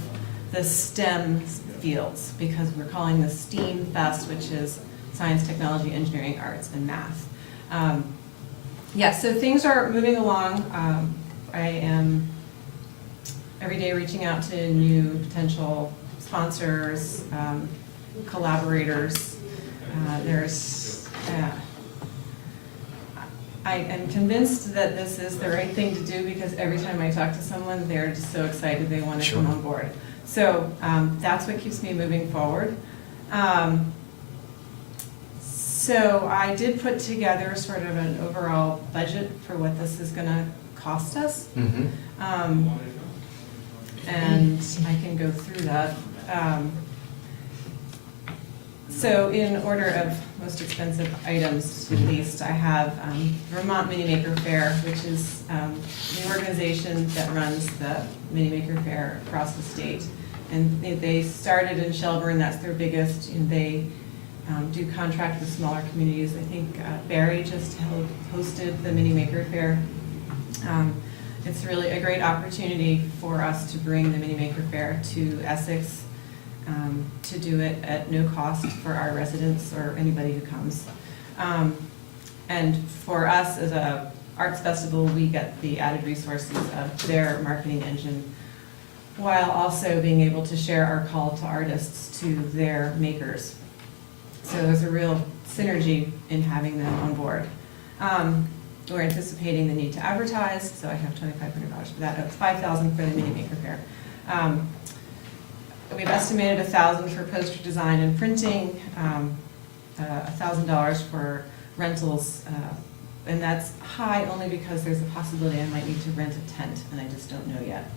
the STEM fields, because we're calling this STEAM Fest, which is science, technology, engineering, arts, and math. So things are moving along. I am every day reaching out to new potential sponsors, collaborators. I am convinced that this is the right thing to do, because every time I talk to someone, they're just so excited they want to come on board. So that's what keeps me moving forward. So I did put together sort of an overall budget for what this is going to cost us. Mm-hmm. And I can go through that. So in order of most expensive items to least, I have Vermont Mini Maker Fair, which is the organization that runs the Mini Maker Fair across the state. And they started in Shelburne, that's their biggest, and they do contract with smaller communities. I think Barry just hosted the Mini Maker Fair. It's really a great opportunity for us to bring the Mini Maker Fair to Essex, to do it at no cost for our residents or anybody who comes. And for us as a arts festival, we get the added resources of their marketing engine, while also being able to share our call to artists to their makers. So there's a real synergy in having them on board. We're anticipating the need to advertise, so I have $2,500 for that. It's $5,000 for the Mini Maker Fair. We've estimated $1,000 for poster design and printing, $1,000 for rentals and that's high only because there's a possibility I might need to rent a tent, and I just don't know yet.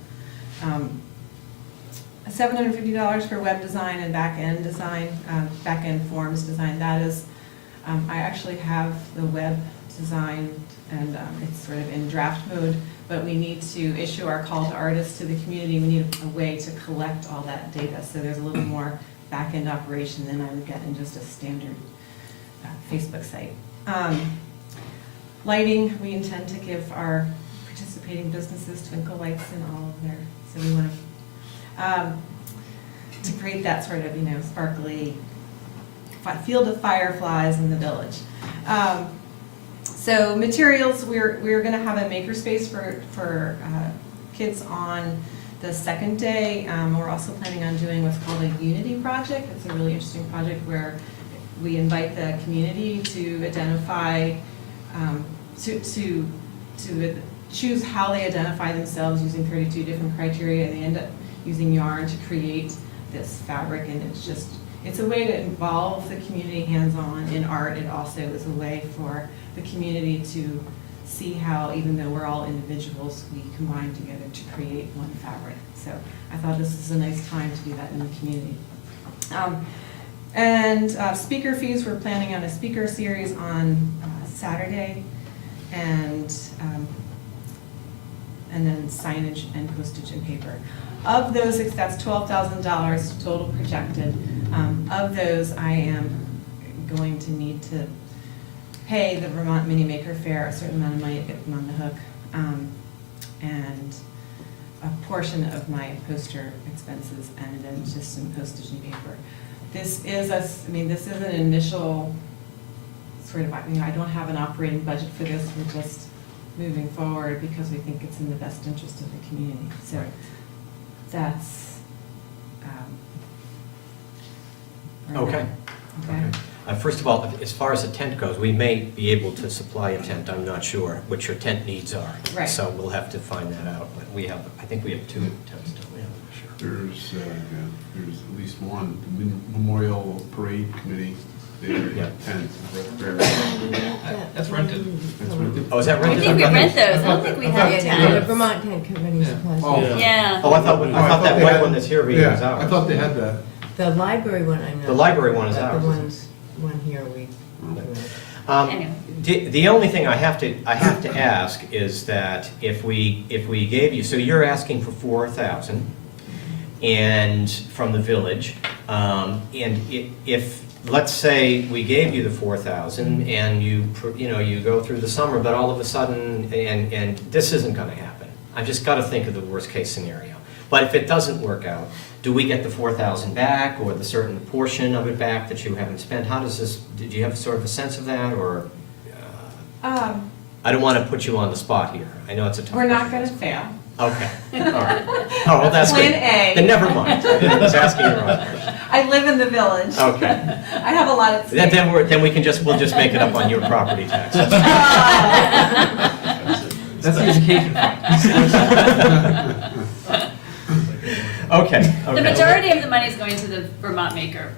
$750 for web design and back-end design, back-end forms design. That is, I actually have the web design, and it's sort of in draft mode, but we need to issue our call to artists to the community. We need a way to collect all that data, so there's a little more back-end operation than I would get in just a standard Facebook site. Lighting, we intend to give our participating businesses twinkle lights in all of their, so we want to create that sort of, sparkly field of fireflies in the village. So materials, we're gonna have a makerspace for kids on the second day. We're also planning on doing what's called a Unity project. It's a really interesting project where we invite the community to identify, to choose how they identify themselves using 32 different criteria, and they end up using yarn to create this fabric, and it's a way to involve the community hands-on in art. It also is a way for the community to see how, even though we're all individuals, we combine together to create one fabric. So I thought this was a nice time to do that in the community. Speaker fees, we're planning on a speaker series on Saturday, and then signage and postage and paper. Of those, that's $12,000 total projected. Of those, I am going to need to pay the Vermont Mini Maker Fair a certain amount of money to get them on the hook, and a portion of my poster expenses, and then just some postage and paper. This is this is an initial sort of, I don't have an operating budget for this. We're just moving forward because we think it's in the best interest of the community. So that's Okay. Okay. First of all, as far as a tent goes, we may be able to supply a tent. I'm not sure what your tent needs are. Right. So we'll have to find that out. But I think we have 2 tents, don't we? I'm not sure. There's at least one, the Memorial Parade Committee, Yeah. tent. That's rented. That's rented. Oh, is that I right? think we rent those, I don't think we have The tents. Vermont Tent Company supplies. Oh. it. Yeah. Oh, I thought that white one that's here was Yeah, ours. I thought they had that. The library one, I'm not. The library one is but ours. The one here, we. Anyway. The only thing I have to ask is that if we gave you, so you're asking for 4,000 and from the village, and if let's say we gave you the 4,000 and you go through the summer, but all of a sudden, and this isn't going to happen. I've just got to think of the worst case scenario. But if it doesn't work out, do we get the 4,000 back, or the certain portion of it back that you haven't spent? How does this? Did you have sort of a sense of that, or? I don't want to put you on the spot here. I know it's a tough. We're not question. going to fail. Okay. All right. Oh, well, that's Plan good. A. Then never mind. I was asking the wrong question. I live in the village. Okay. I have a lot at stake. Then we'll just make it up on your property taxes. That's the education fund. Okay. The majority of the money is going to the Vermont Maker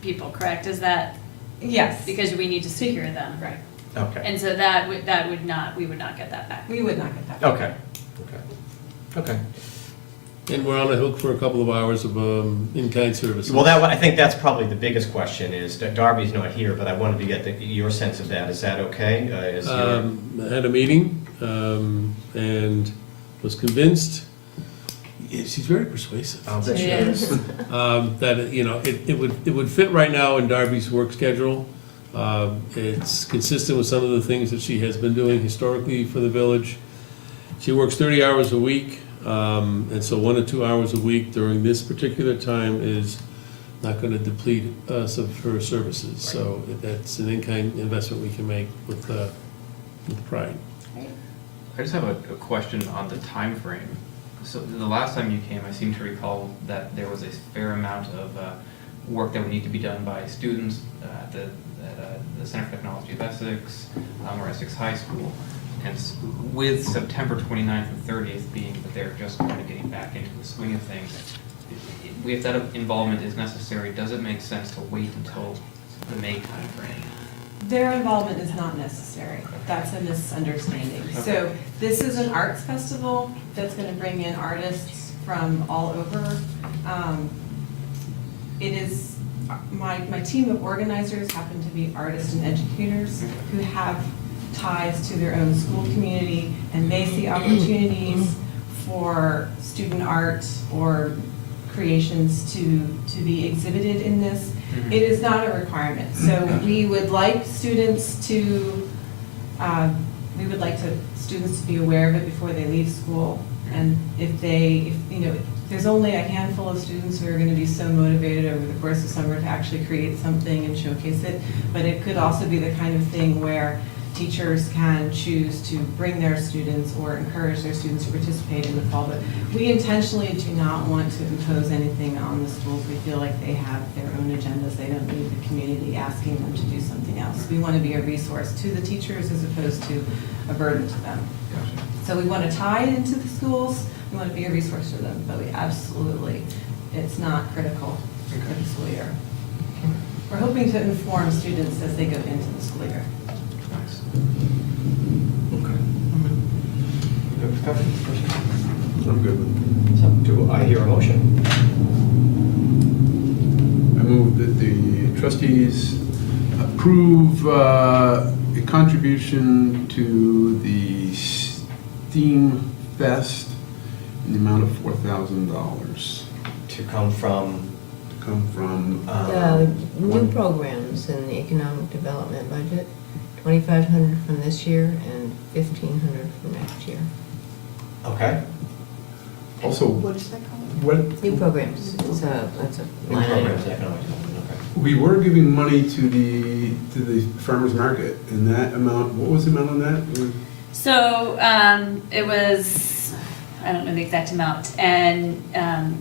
people, correct? Is that Yes. because we need to secure them? Right. Okay. And so we would not get that back. We would not get that. Okay. Okay. And we're on the hook for a couple of hours of in-kind services. Well, I think that's probably the biggest question is that Darby's not here, but I wanted to get your sense of that. Is that okay? I had a meeting and was convinced, she's very persuasive, I'll bet you Yeah. is. that, it would fit right now in Darby's work schedule. It's consistent with some of the things that she has been doing historically for the village. She works 30 hours a week, and so 1 to 2 hours a week during this particular time is not going to deplete us of her services. So that's an in-kind investment we can make with pride. I just have a question on the time frame. So the last time you came, I seem to recall that there was a fair amount of work that would need to be done by students at the Center for Technology of Essex or Essex High School. And with September 29th and 30th being that they're just kind of getting back into the swing of things, if that involvement is necessary, does it make sense to wait until the May timeframe? Their involvement is not necessary. That's a misunderstanding. So this is an arts festival that's gonna bring in artists from all over. It is, my team of organizers happen to be artists and educators who have ties to their own school community, and they see opportunities for student art or creations to be exhibited in this. It is not a requirement. So we would like students to, students to be aware of it before they leave school. And if there's only a handful of students who are going to be so motivated over the course of summer to actually create something and showcase it. But it could also be the kind of thing where teachers can choose to bring their students or encourage their students to participate in the fall. But we intentionally do not want to impose anything on the schools. We feel like they have their own agendas. They don't need the community asking them to do something else. We want to be a resource to the teachers as opposed to a burden to them. So we want to tie it into the schools. We want to be a resource to them, but we absolutely, it's not critical for the school year. We're hoping to inform students as they go into the school year. I'm good with So, do I hear a motion? it. I move that the trustees approve a contribution to the STEAM Fest in the amount of $4,000 To come from, to come from, The new programs in the economic development budget, 2,500 from this year and 1,500 from next year. okay. also, What is that called? what, New programs, that's a New line item. programs, economic development, okay. we were giving money to the farmer's market, and that amount, what was the amount on that? So, it was, I don't know the exact amount, and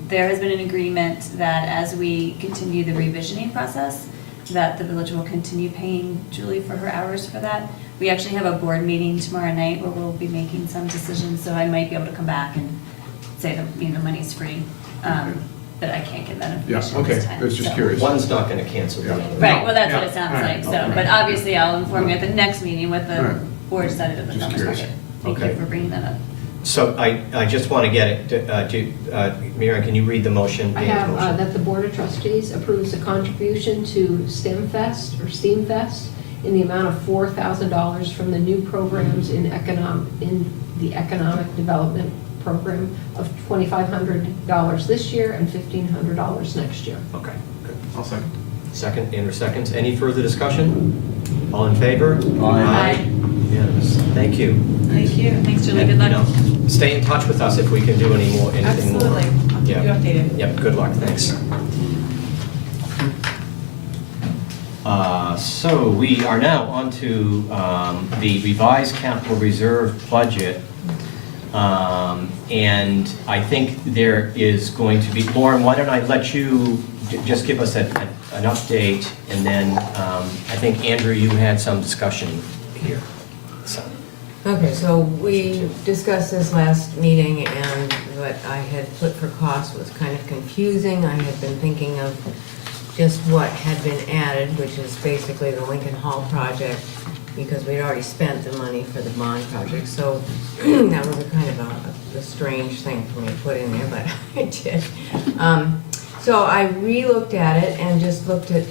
there has been an agreement that as we continue the revisioning process, that the village will continue paying Julie for her hours for that. We actually have a board meeting tomorrow night where we'll be making some decisions, so I might be able to come back and say that, money's free, but I can't get that Yeah, information okay, this time. I was just so. curious. One's not gonna cancel the Yeah. other. Right, well, that's what Yeah, it sounds alright, like, so, okay. but obviously I'll inform you at the next meeting what the Alright. board decided at the Just farmer's curious. market. Thank you Okay. for bringing that up. So I just want to get it, Miriam, can you read the motion? I Dave's have motion? that the Board of Trustees approves a contribution to STEM Fest or STEAM Fest in the amount of $4,000 from the new programs in the economic development program of $2,500 this year and $1,500 next year. Okay, good. I'll second. Second, Andrew seconds. Any further discussion? All in favor? Aye. Yes, thank you. Thank you. Thanks, Julie, And, good luck. Stay in touch with us if we can do anything more. Absolutely. I'll keep Yeah. you updated. Yep, good luck, thanks. So we are now on to the revised capital reserve budget. And I think there is going to be, Lauren, why don't I let you just give us an update, and then I think, Andrew, you had some discussion here. So, Okay, so we discussed this last meeting, and what I had put for cost was kind of confusing. I had been thinking of just what had been added, which is basically the Lincoln Hall project, because we'd already spent the money for the bond project. So that was a kind of a strange thing for me to put in there, but I did. So I re-looked at it and just looked at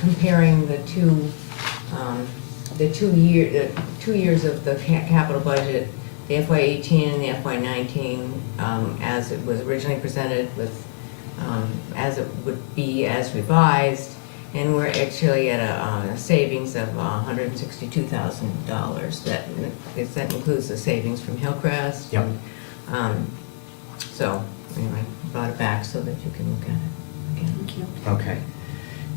comparing the two years of the capital budget, the FY18 and the FY19, as it was originally presented with, as it would be as revised, and we're actually at a savings of $162,000. That includes the savings from Hillcrest. Yep. So, anyway, I brought it back so that you can look at it again. Thank you. okay.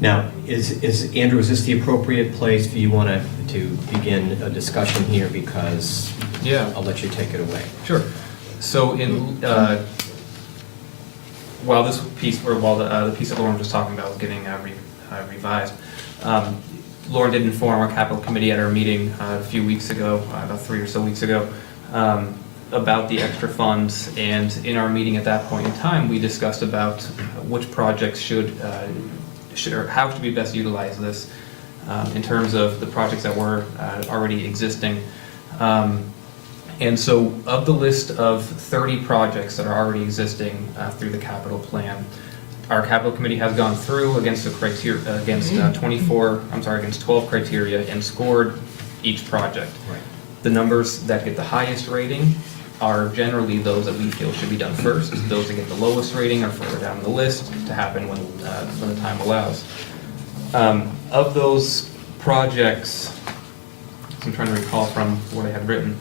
Now, Andrew, is this the appropriate place for you to begin a discussion here? Because Yeah. I'll let you take it away. Sure. So while this piece, or while the piece that Lauren was talking about was getting revised, Lauren did inform our capital committee at our meeting a few weeks ago, about 3 or so weeks ago, about the extra funds. And in our meeting at that point in time, we discussed about which projects should or how should we best utilize this. in terms of the projects that were already existing. And so of the list of 30 projects that are already existing through the capital plan, our capital committee has gone through against the criteria, against 12 criteria and scored each project. Right. The numbers that get the highest rating are generally those that we feel should be done first. Those that get the lowest rating are further down the list to happen when the time allows. Of those projects, I'm trying to recall from what I had written,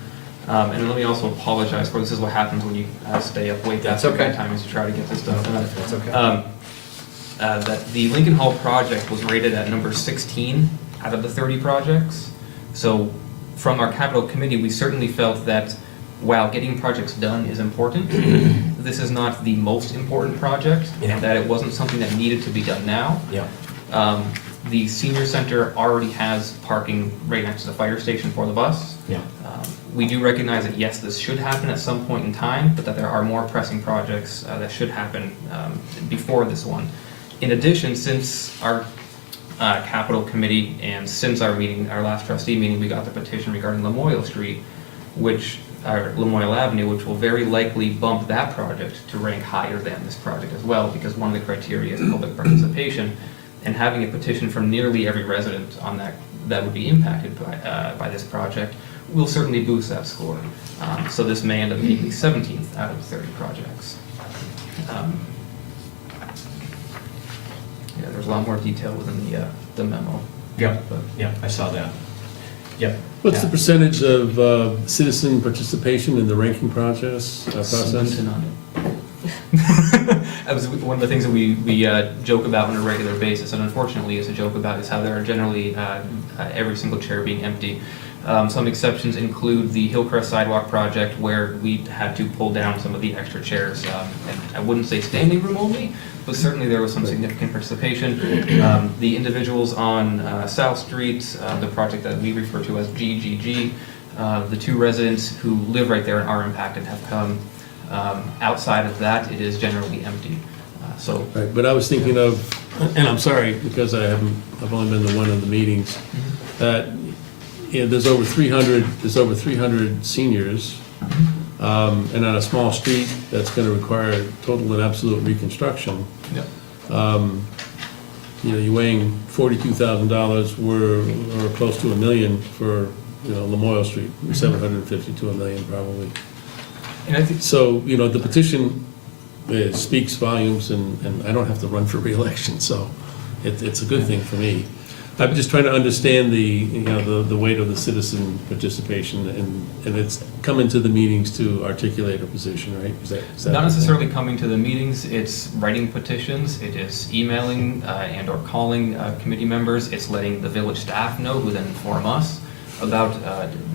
and let me also apologize for this is what happens when you stay up way past your bedtime as you try to get this done. That's okay. That the Lincoln Hall project was rated at number 16 out of the 30 projects. So from our capital committee, we certainly felt that while getting projects done is important, this is not the most important project, Yeah. and that it wasn't something that needed to be done now. Yeah. The senior center already has parking right next to the fire station for the bus. Yeah. We do recognize that yes, this should happen at some point in time, but that there are more pressing projects that should happen before this one. In addition, since our capital committee and since our meeting, our last trustee meeting, we got the petition regarding Lamoille Street, Lamoille Avenue, which will very likely bump that project to rank higher than this project as well, because one of the criteria is public participation, and having a petition from nearly every resident on that would be impacted by this project will certainly boost that score. So this may end up being the 17th out of 30 projects. Yeah, there's a lot more detail within the memo. Yeah, But yeah, I saw that. Yep. What's the percentage of citizen participation in the ranking process? Slim to none. That was one of the things that we joke about on a regular basis, and unfortunately is a joke about, is how there are generally every single chair being empty. Some exceptions include the Hillcrest Sidewalk project, where we had to pull down some of the extra chairs. And I wouldn't say standing room only, but certainly there was some significant participation. The individuals on South Street, the project that we refer to as GGG, the two residents who live right there and are impacted have come. Outside of that, it is generally empty. So. Right, but I was thinking of, and I'm sorry, because I've only been to one of the meetings, that there's over 300 seniors, and on a small street that's going to require total and absolute reconstruction. Yep. You're weighing $42,000, or close to $1 million for Lamoille Street, 750 to $1 million probably. And I think So, the petition speaks volumes, and I don't have to run for reelection, so it's a good thing for me. I'm just trying to understand the weight of the citizen participation, and it's coming to the meetings to articulate a position, right? Is that not necessarily coming to the meetings, it's writing petitions, it is emailing and or calling committee members, it's letting the village staff know, who then inform us about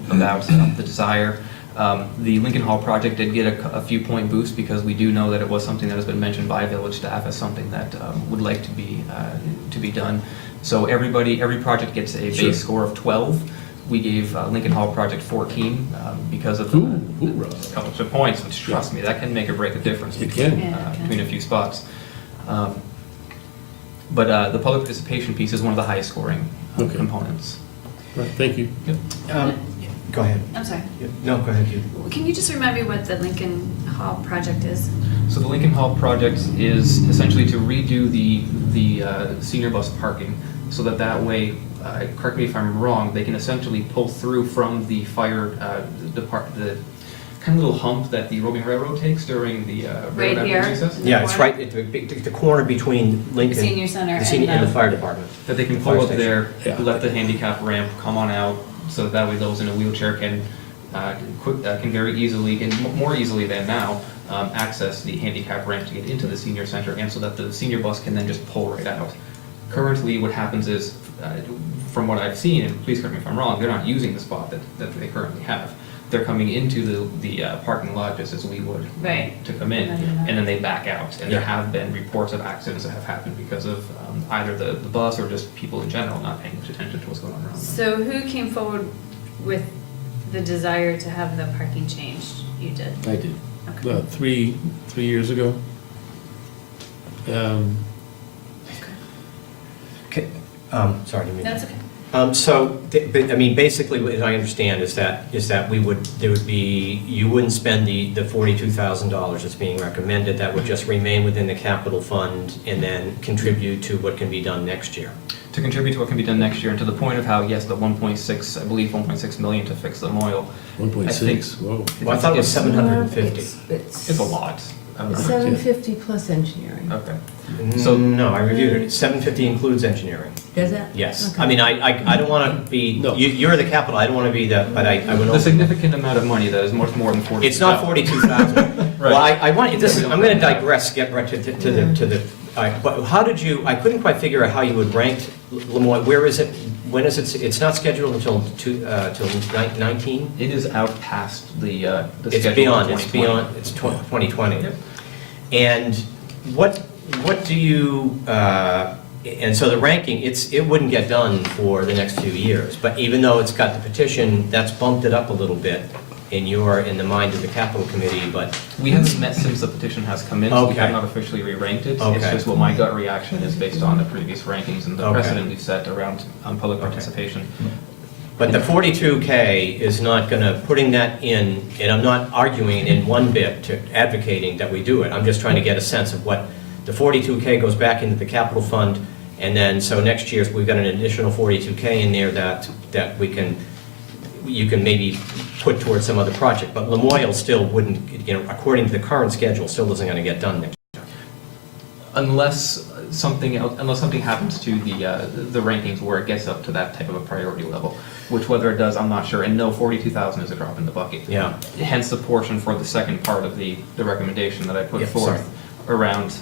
the desire. The Lincoln Hall project did get a few point boost, because we do know that it was something that has been mentioned by village staff as something that would like to be done. So every project gets a base score of 12. We gave Lincoln Hall project 14 because of a couple of points, which, trust me, that can make or break a difference It can. between a few spots. But the public participation piece is one of the highest scoring components. Right, thank you. Yep. Go ahead. I'm sorry. No, go ahead. Can you just remind me what the Lincoln Hall project is? So the Lincoln Hall project is essentially to redo the senior bus parking, so that way, correct me if I'm wrong, they can essentially pull through from the fire the kind of little hump that the roving railroad takes during the Right railroad here? recess. Yeah, it's right at the corner between Lincoln. The senior center and the fire department. That they can The pull fire up station. there, Yeah. let the handicap ramp come on out, so that way those in a wheelchair can very easily, and more easily than now, access the handicap ramp to get into the senior center, and so that the senior bus can then just pull right out. Currently, what happens is, from what I've seen, and please correct me if I'm wrong, they're not using the spot that they currently have. They're coming into the parking lot just as we would Right. to come in, and then they back out. And there Yeah. have been reports of accidents that have happened because of either the bus or just people in general not paying much attention to what's going on around them. So who came forward with the desire to have the parking changed? You did? I did. Okay. 3 years ago. Okay, sorry, didn't mean to- That's okay. But, I mean, basically, what I understand is that you wouldn't spend the $42,000 that's being recommended, that would just remain within the capital fund and then contribute to what can be done next year. To contribute to what can be done next year, and to the point of how, yes, the 1.6, I believe 1.6 million to fix the memorial. 1.6, whoa. Well, I thought it was It's- 750. It's a lot. I don't know. It's 750 plus engineering. Okay. So, no, I reviewed it. 750 includes engineering. Does that? Yes. Okay. I mean, I don't want to be, No. you're the capital, I don't want to be the, but I went The over. significant amount of money, though, is much more than 40. It's not 42,000. Well, I want, this is, I'm going to digress, get right to the, but how did you, I couldn't quite figure out how you would rank Lemoyne. Where is it, when is it, it's not scheduled until 19? It is out past the schedule. It's of beyond, 2020. it's 2020. Yep. And what do you, and so the ranking, it wouldn't get done for the next few years, but even though it's got the petition, that's bumped it up a little bit in the mind of the capital committee, but, We haven't met since the petition has come in, so we Okay. have not officially re-ranked it. It's Okay. just what my gut reaction is based on the previous rankings and the Okay. precedent we've set around public Okay. participation. but the 42K is not gonna, putting that in, and I'm not arguing in one bit to advocating that we do it, I'm just trying to get a sense of what, the 42K goes back into the capital fund, and then, so next year's, we've got an additional 42K in there that you can maybe put towards some other project, but Lemoyle still wouldn't, according to the current schedule, still isn't gonna get done next year. Unless something happens to the rankings where it gets up to that type of a priority level, which whether it does, I'm not sure, and no, 42,000 is a drop in the bucket. Yeah. Hence the portion for the second part of the recommendation that I put Yep, forth sorry. around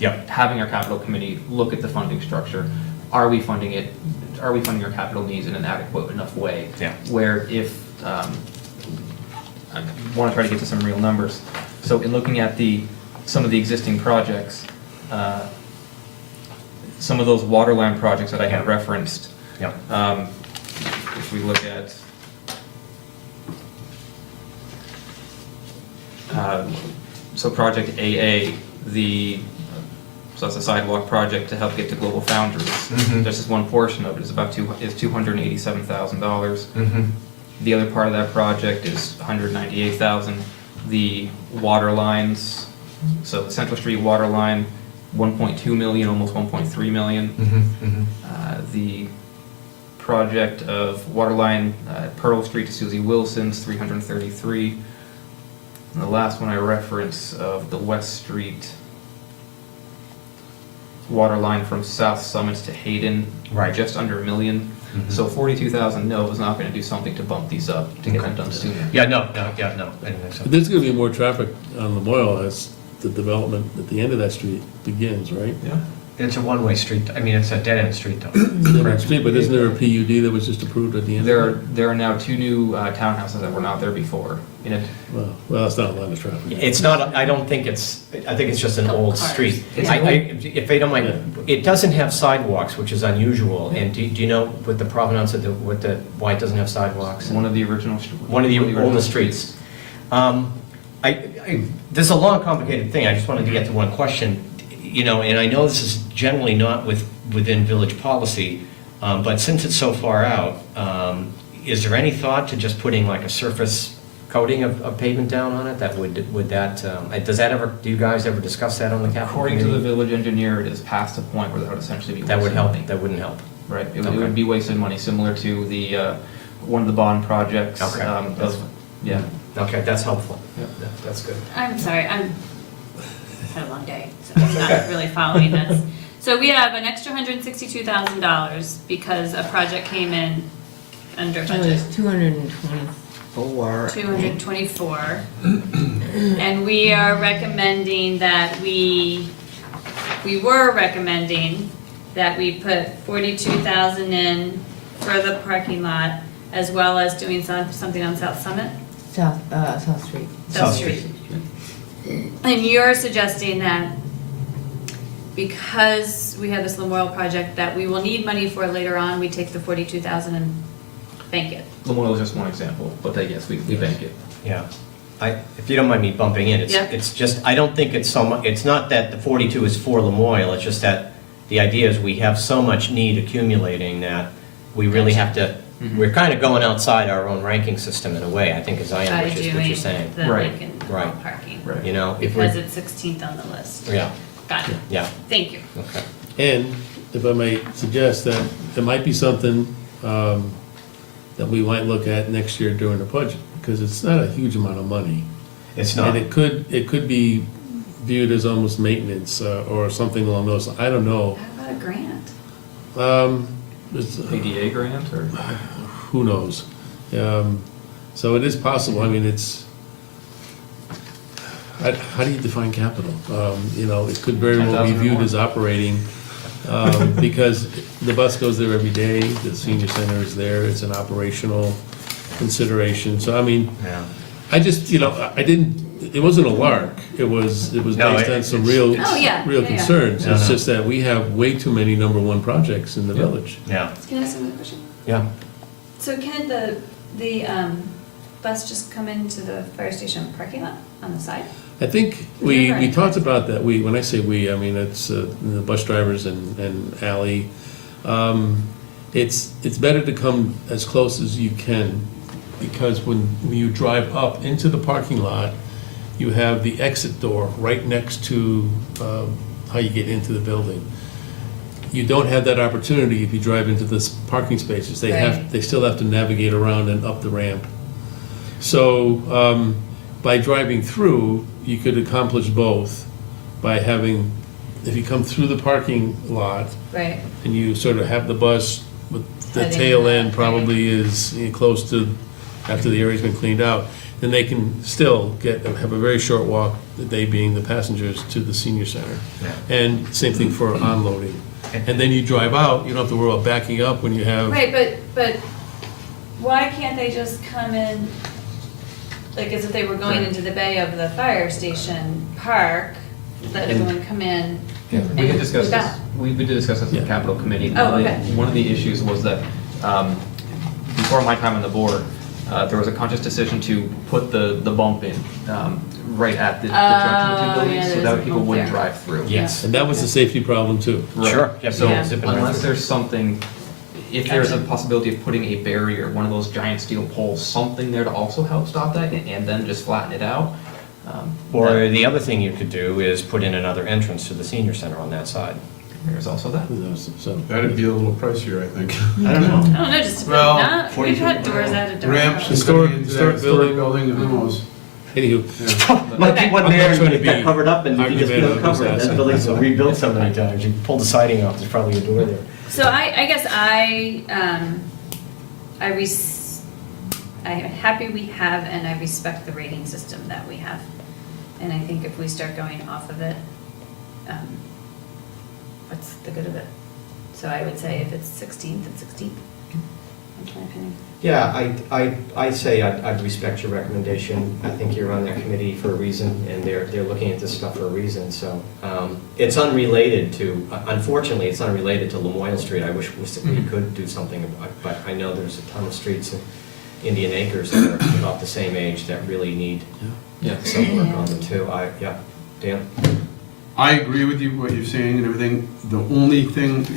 Yep. having our capital committee look at the funding structure. Are we funding it, are we funding our capital needs in an adequate enough way? Yeah. Where if, I want to try to get to some real numbers. So in looking at some of the existing projects, some of those water line projects that I had Yeah. referenced, Yeah. if we look at, so project AA, so that's a sidewalk project to help get to Global Foundries. Mhm. That's just one portion of it, is $287,000. Mm-hmm. The other part of that project is $198,000. The water lines, so the Central Street water line, $1.2 million, almost $1.3 million. Mm-hmm. The project of water line at Pearl Street to Susie Wilson's, $333,000. And the last one I reference of the West Street water line from South Summit to Hayden, Right. just under $1 million. Mhm. So 42,000, no, is not gonna do something to bump these up, to get them done sooner. Yeah, no, I didn't think so. But there's gonna be more traffic on Lemoyle as the development at the end of that street begins, right? Yeah. It's a one-way street, I mean, it's a dead-end street though. That street, but isn't there a PUD that was just approved at the end? of it? There are now 2 new townhouses that were not there before. In it, Well, that's not a lot of traffic. It's not, I think it's just an Couple old cars. street. It's If they don't mind, it doesn't have sidewalks, which is unusual, and do you know what the provenance of why it doesn't have sidewalks? one of the original. One of the original oldest streets. This is a long, complicated thing, I just wanted to get to one question, and I know this is generally not within village policy, but since it's so far out, is there any thought to just putting like a surface coating of pavement down on it? Do you guys ever discuss that on the capital According to the committee? village engineer, it is past the point where that would essentially be. That would wasted help, money. that wouldn't help. Right, it Okay. would be wasted money, similar to the, one of the bond projects. Okay. Yeah. Okay, that's helpful. Yeah. That's good. I'm sorry, I've had a long day, so I'm not really following this. So we have an extra $162,000 because a project came in under It budget. was 220. 224. And we are recommending that we were recommending that we put 42,000 in for the parking lot, as well as doing something on South Summit? South Street. South Street. And you're suggesting that because we have this Lemoyle project that we will need money for later on, we take the 42,000 and bank it? Lemoyle is just one example, but that, yes, we bank it. Yeah. If you don't mind me bumping in, Yeah. it's just, I don't think it's so much, it's not that the 42 is for Lemoyle, it's just that the idea is we have so much need accumulating that we really have to, we're kind of going outside our own ranking system in a way, I think, as I By am, which is what doing you're saying. the Right. Lincoln Right. parking, Right. You know, if because we're, it's 16th on the list. yeah, Got it, yeah, thank you. okay. And if I may suggest that there might be something that we might look at next year during the budget, because it's not a huge amount of money. It's not. And it could be viewed as almost maintenance or something along those, I don't know. How about a grant? It's, ADA grant or? who knows? So it is possible, I mean, it's, how do you define capital? You know, it could very well be viewed as operating, because the bus goes there every day, the senior center is there, it's an operational consideration. So, I mean, Yeah. I just, you know, I didn't, it wasn't a lark, it was No, based on some real, Oh, yeah, real yeah, yeah. concerns. No, It's no. just that we have way too many number one projects in the village. Yeah, Can I ask another question? yeah. So can the bus just come into the fire station parking lot on the side? I think we talked about that, when I say we, I mean, it's the bus drivers and Ally. It's better to come as close as you can, because when you drive up into the parking lot, you have the exit door right next to how you get into the building. You don't have that opportunity if you drive into the parking spaces. They still have to navigate around and up the ramp. So, by driving through, you could accomplish both by having, if you come through the parking lot Right. and you sort of have the bus with the Heading tail that end probably is close to, after the area's been cleaned out, then they can still have a very short walk, they being the passengers, to the senior center. Yeah. And same thing for unloading. And then you drive out, you don't have to worry about backing up when you have. Right, but why can't they just come in, like as if they were going into the bay of the fire station, park, let everyone come in? We And did discuss with this, that- we did discuss this in Yeah. capital committee. Oh, One of the- okay. One of the issues was that, before my time on the board, there was a conscious decision to put the bump in, right at the junction of the two yeah, buildings, so there's that a way people bump wouldn't there. drive through. Yes. And that was a safety problem too. Right. Sure. Yep, So yeah. zipping right unless through. there's something, if there's a possibility of putting a barrier, one of those giant steel poles, something there to also help stop that, and then just flatten it out. Or the other thing you could do is put in another entrance to the senior center on that side. There's also that. So, That'd be a little pricier, I think. I don't know. I don't know, just to put, Well, not, we've had doors out of door. Ramps and Historic- getting into historic that historic building. building, who knows? anywho, Might be one I'm there not trying and to it got be covered up and you just argumentative, put it covered. just That building's been rebuilt so many times. You pull the siding off, there's probably a door there. So I guess I'm happy we have and I respect the rating system that we have. And I think if we start going off of it, what's the good of it? So I would say if it's 16th, it's 16th. That's my opinion. Yeah, I say I'd respect your recommendation. I think you're on that committee for a reason, and they're looking at this stuff for a reason, so. It's unrelated to, unfortunately, it's unrelated to Lamoille Street. I wish we could do something, but I know there's a ton of streets in Indian Acres that are about the same age that really need some work on them too. Dan? I agree with you, what you're saying and everything. The only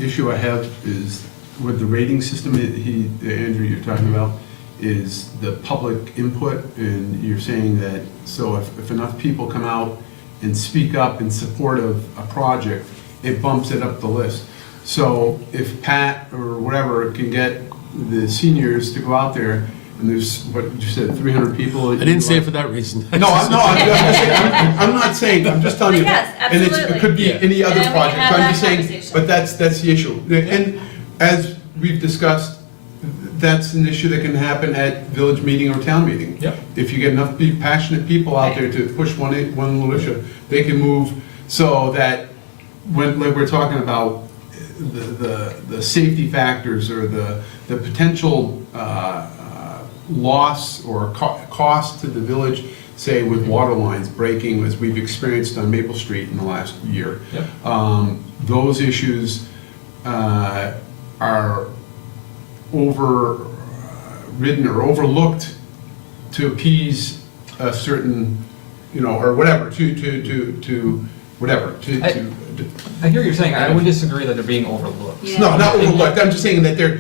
issue I have is with the rating system Andrew, you're talking about, is the public input, and you're saying that, so if enough people come out and speak up in support of a project, it bumps it up the list. So if Pat or whatever can get the seniors to go out there, and there's, what you said, 300 people. I didn't say it for that reason. I'm not saying, I'm just telling you. Yes, And absolutely. it could be any other And then we can project, have I'm that just saying, conversation. but that's the issue. And as we've discussed, that's an issue that can happen at village meeting or town meeting. Yep. If you get enough passionate people out there to push one little issue, they can move so that when, like we're talking about, the safety factors or the potential loss or cost to the village, say with water lines breaking, as we've experienced on Maple Street in the last year. Yep. Those issues are overridden or overlooked to appease a certain, or whatever, to I hear what you're saying, I would disagree that they're being overlooked. Yeah. No, not overlooked, I'm just saying that they're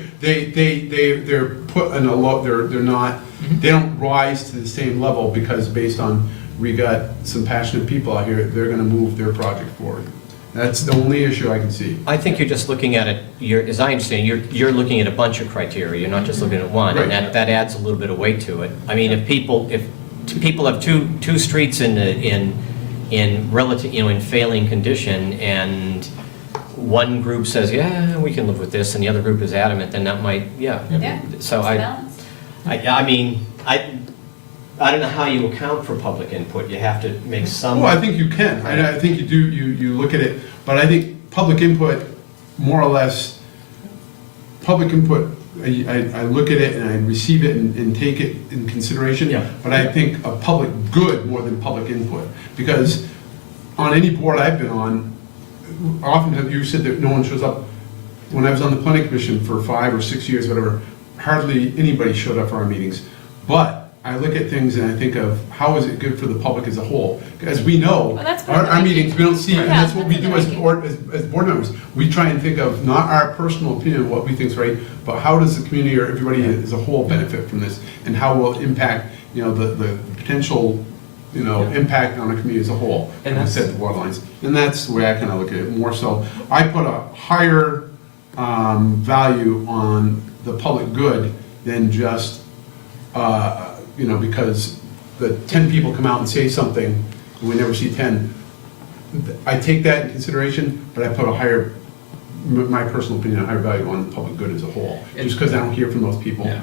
put in a low, they're not, they don't rise to the same level because based on, we got some passionate people out here, they're gonna move their project forward. That's the only issue I can see. I think you're just looking at it, as I understand, you're looking at a bunch of criteria, you're not just looking at one, and Right. that adds a little bit of weight to it. I mean, if people have two streets in relative, in failing condition, and one group says, yeah, we can live with this, and the other group is adamant, then that might, yeah. Yeah, So it's I balanced. mean, I don't know how you account for public input, you have to make some. Well, I think you can, I think you do, you look at it, but I think public input, more or less, public input, I look at it and I receive it and take it in consideration. Yeah. But I think of public good more than public input, because on any board I've been on, oftentimes you said that no one shows up. When I was on the planning commission for 5 or 6 years, whatever, hardly anybody showed up for our meetings. But I look at things and I think of how is it good for the public as a whole? As we know, Well, that's part of the our ranking. meetings, we don't see, and Yeah, that's what we that's do the as ranking. board, as board members. We try and think of not our personal opinion of what we think is right, but how does the community or everybody as a whole benefit from this? And how will it impact, the potential, impact on the community as a whole? And I that's- said the water lines. And that's the way I kind of look at it, more so. I put a higher value on the public good than just, because the 10 people come out and say something, and we never see 10. I take that in consideration, but I put a higher, my personal opinion, a higher value on the public good as a whole, just because I don't hear from those people. Yeah.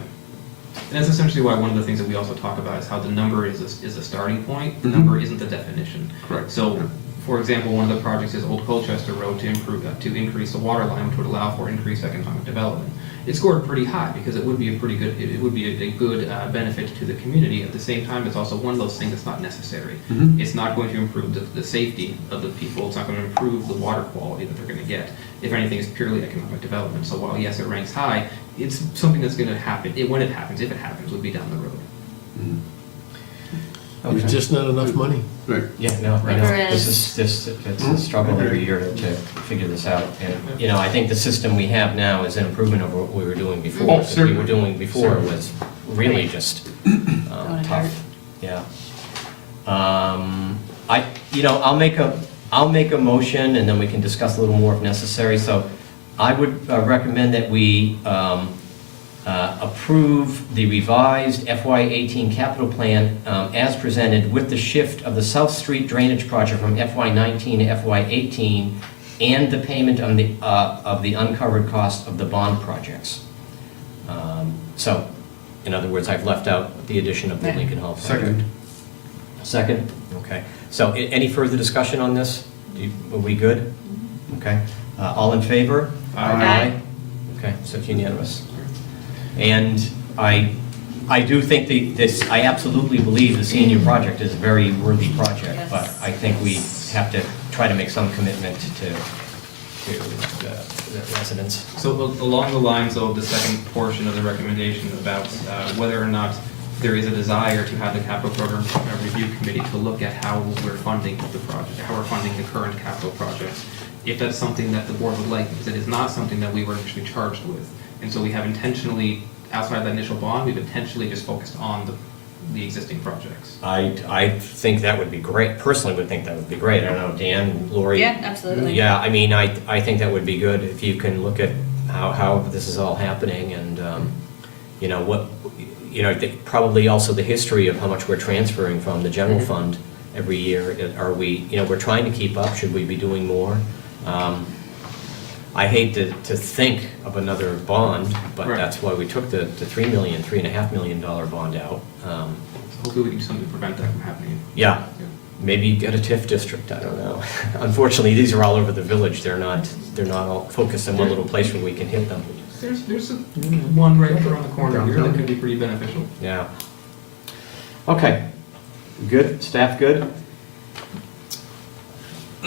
And that's essentially why one of the things that we also talk about is how the number is a starting point, the Mhm. number isn't the definition. Correct. So, for example, one of the projects is Old Colchester Road to increase the water line, which would allow for increased economic development. It scored pretty high because it would be a good benefit to the community. At the same time, it's also one of those things that's not necessary. Mhm. It's not going to improve the safety of the people. It's not going to improve the water quality that they're going to get. If anything, it's purely economic development. So while yes, it ranks high, it's something that's going to happen. When it happens, if it happens, would be down the road. Mhm. Okay. There's just not enough money. Right. Yeah, no, I know, Rigorous. it's a struggle every year to figure this out. And, I think the system we have now is an improvement over what we were doing before. Oh, What we certainly. were doing before Certainly. was really just Going hard. tough, yeah. I'll make a motion, and then we can discuss a little more if necessary. So I would recommend that we approve the revised FY18 capital plan as presented with the shift of the South Street drainage project from FY19 to FY18 and the payment on of the uncovered cost of the bond projects. So, in other words, I've left out the addition of the Right. Lincoln Hall project. Second. Second? Okay. So any further discussion on this? Are we good? Okay. All in favor? Aye. Okay, so it's unanimous. And I do think I absolutely believe the senior project is a very worthy project, Yes. but I think we have to try to make some commitment to the residents. So along the lines of the second portion of the recommendation about whether or not there is a desire to have the capital program review committee to look at how we're funding the project, how we're funding the current capital projects. If that's something that the board would like, because it is not something that we were initially charged with. And so we have intentionally, outside of that initial bond, we've intentionally just focused on the existing projects. I think that would be great, personally would think that would be great. I don't know, Dan, Lori? Yeah, absolutely. Yeah, I mean, I think that would be good if you can look at how this is all happening and, probably also the history of how much we're transferring from the general fund every year. Are we, we're trying to keep up, should we be doing more? I hate to think of another bond, but Right. that's why we took the $3.5 million bond out. Hopefully we can do something to prevent that from happening. Yeah, maybe get a TIF district, I don't know. Unfortunately, these are all over the village, they're not all focused in one little place where we can hit them. There's one right around the corner here that could be pretty beneficial. Yeah. Okay, good, staff good?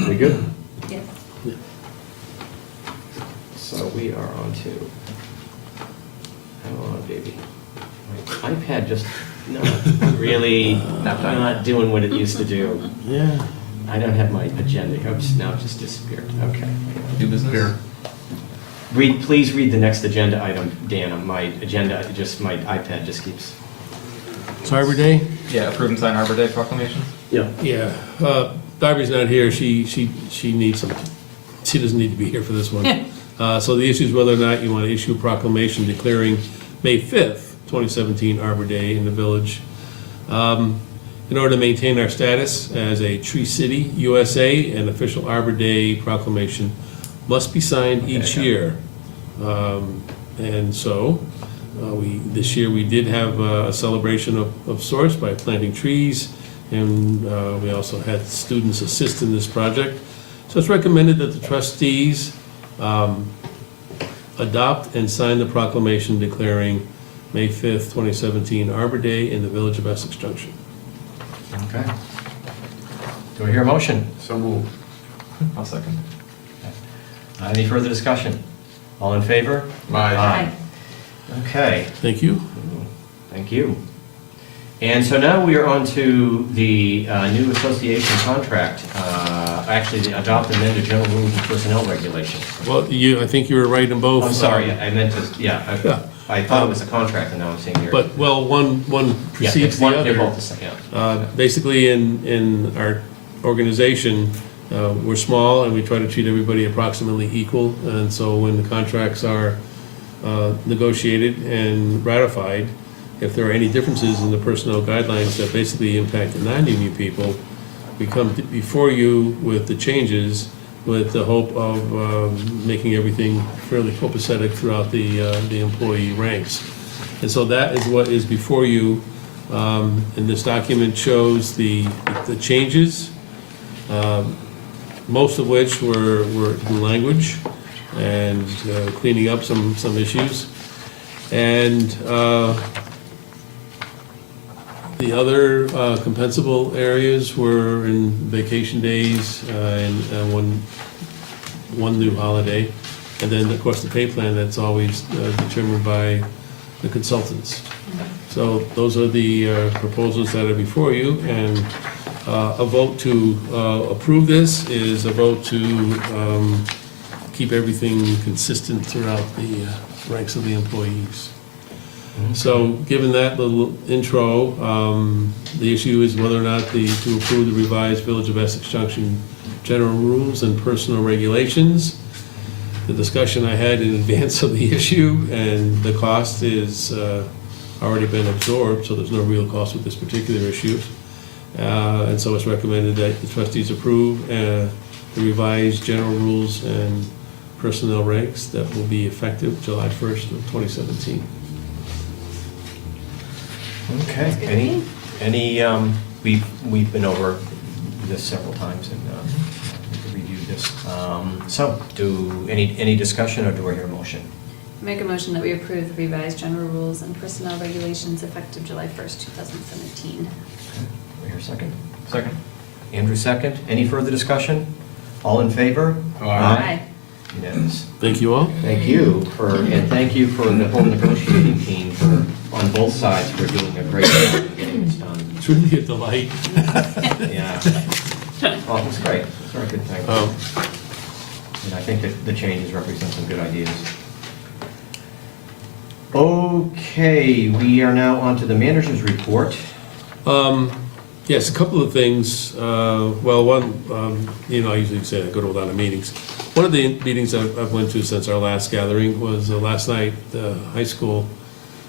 We good? Yes. So we are on to, hang on, baby. My iPad just, not really, not doing what it used to do. Yeah. I don't have my agenda. Oops, now it just disappeared. Okay. New business? Here. Please read the next agenda item, Dan. On my agenda, my iPad just keeps. It's Arbor Day? Yeah, approve and sign Arbor Day proclamation. Yeah. Yeah, Darby's not here, she needs some, she doesn't need to be here for this one. So the issue is whether or not you want to issue a proclamation declaring May 5th, 2017 Arbor Day in the village. In order to maintain our status as a Tree City, USA, an official Arbor Day proclamation must be signed each year. And so, this year we did have a celebration of sorts by planting trees, and we also had students assist in this project. So it's recommended that the trustees adopt and sign the proclamation declaring May 5th, 2017 Arbor Day in the village of Essex Junction. Okay. Do I hear a motion? So moved. I'll second. Any further discussion? All in favor? Aye. Okay, Thank you. thank you. And so now we are on to the new association contract, actually the adopt amended general rules and personnel regulations. Well, I think you were right in both. I'm sorry, I meant to, Yeah. I thought it was a contract and now I'm seeing here. But, well, one Yeah, precedes it's the one, they're other. both the same, yeah. Basically, in our organization, we're small and we try to treat everybody approximately equal. And so when the contracts are negotiated and ratified, if there are any differences in the personnel guidelines that basically impact the non-union people, we come before you with the changes with the hope of making everything fairly copacetic throughout the employee ranks. And so that is what is before you. And this document shows the changes, most of which were new language and cleaning up some issues. And the other compensable areas were in vacation days and one new holiday. And then, of course, the pay plan that's always determined by the consultants. So those are the proposals that are before you, and a vote to approve this is a vote to keep everything consistent throughout the ranks of the employees. So, given that little intro, the issue is whether or not to approve the revised Village of Essex Junction general rules and personal regulations. The discussion I had in advance of the issue, and the cost is already been absorbed, so there's no real cost with this particular issue. And so it's recommended that the trustees approve the revised general rules and personnel regs that will be effective July 1st of 2017. Okay, we've been over this several times and reviewed this. So, any discussion or do I hear a motion? Make a motion that we approve the revised general rules and personnel regulations effective July 1st, 2017. Do I hear a second? Second. Andrew, second. Any further discussion? All in favor? Aye. Unanimous. Thank you all. Thank you and thank you for the whole negotiating team on both sides for doing a great job in getting this done. It's really a delight. Yeah. Oh, it was great. It's a very good thing. And I think that the changes represent some good ideas. Okay, we are now on to the manager's report. Yes, a couple of things. Well, one, I usually say I go to a lot of meetings. One of the meetings I've went to since our last gathering was last night, high school.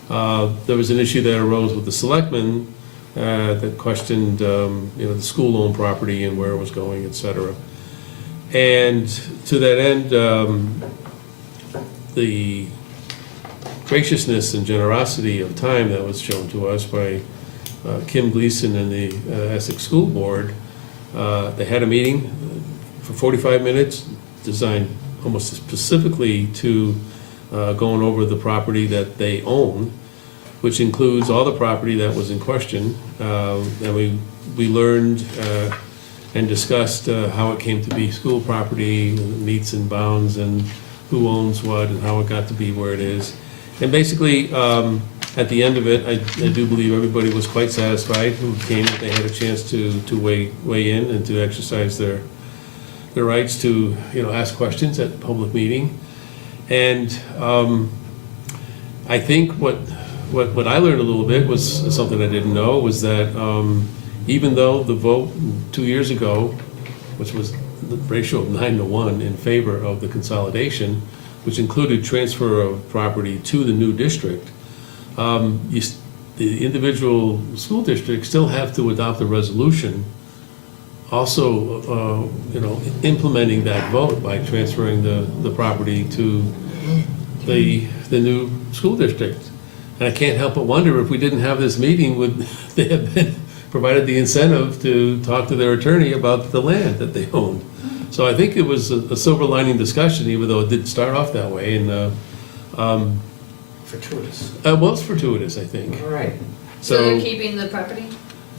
There was an issue that arose with the selectmen that questioned, the school-owned property and where it was going, et cetera. And to that end, the graciousness and generosity of time that was shown to us by Kim Gleason and the Essex School Board, they had a meeting for 45 minutes, designed almost specifically to going over the property that they own, which includes all the property that was in question. And we learned and discussed how it came to be school property, meets and bounds, and who owns what, and how it got to be where it is. And basically, at the end of it, I do believe everybody was quite satisfied who came, that they had a chance to weigh in and to exercise their rights to, ask questions at the public meeting. And I think what I learned a little bit was something I didn't know, was that even though the vote 2 years ago, which was the ratio of 9-1 in favor of the consolidation, which included transfer of property to the new district, the individual school districts still have to adopt a resolution also, implementing that vote by transferring the property to the new school district. And I can't help but wonder if we didn't have this meeting, would they have been provided the incentive to talk to their attorney about the land that they owned? So I think it was a silver lining discussion, even though it didn't start off that way. And Fortuitous. well, it's fortuitous, I think. All right. So they're keeping the property?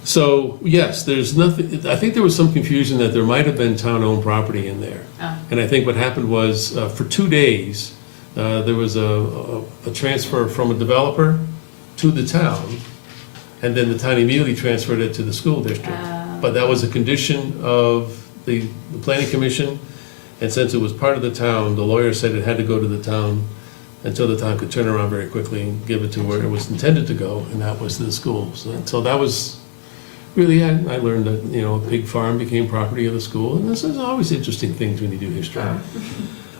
So, yes, there's nothing, I think there was some confusion that there might have been town-owned property in there. Oh. And I think what happened was, for 2 days, there was a transfer from a developer to the town, and then the town immediately transferred it to the school district. But that was a condition of the planning commission, and since it was part of the town, the lawyer said it had to go to the town until the town could turn around very quickly and give it to where it was intended to go, and that was to the school. So that was, really, I learned that, a pig farm became property of the school, and this is always interesting things when you do history.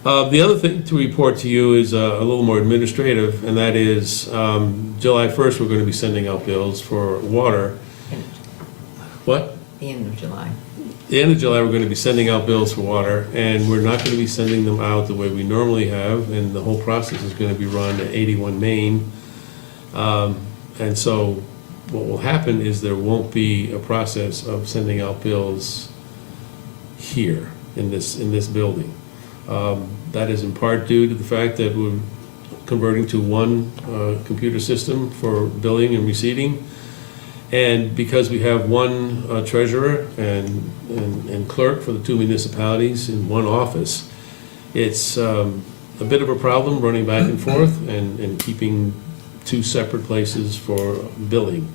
The other thing to report to you is a little more administrative, and that is July 1st, we're going to be sending out bills for water. What? The end of July. The end of July, we're going to be sending out bills for water, and we're not going to be sending them out the way we normally have, and the whole process is going to be run at 81 Main. And so what will happen is there won't be a process of sending out bills here in this building. That is in part due to the fact that we're converting to one computer system for billing and receiving. And because we have one treasurer and clerk for the 2 municipalities in one office, it's a bit of a problem running back and forth and keeping 2 separate places for billing.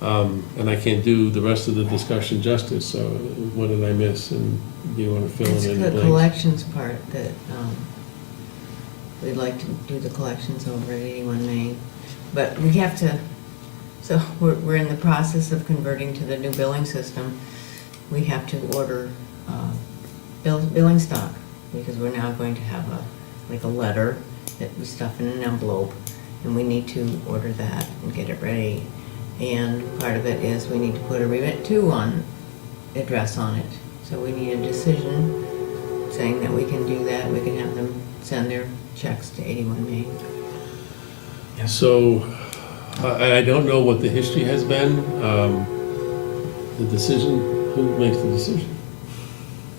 And I can't do the rest of the discussion justice, so what did I miss? And do you want to fill in It's any the blanks? collections part that, we'd like to do the collections over at 81 Main. But we have to, so we're in the process of converting to the new billing system. We have to order billing stock, because we're now going to have a letter that we stuff in an envelope, and we need to order that and get it ready. And part of it is we need to put a remit to on address on it. So we need a decision saying that we can do that. We can have them send their checks to 81 Main. So, I don't know what the history has been. The decision, who makes the decision?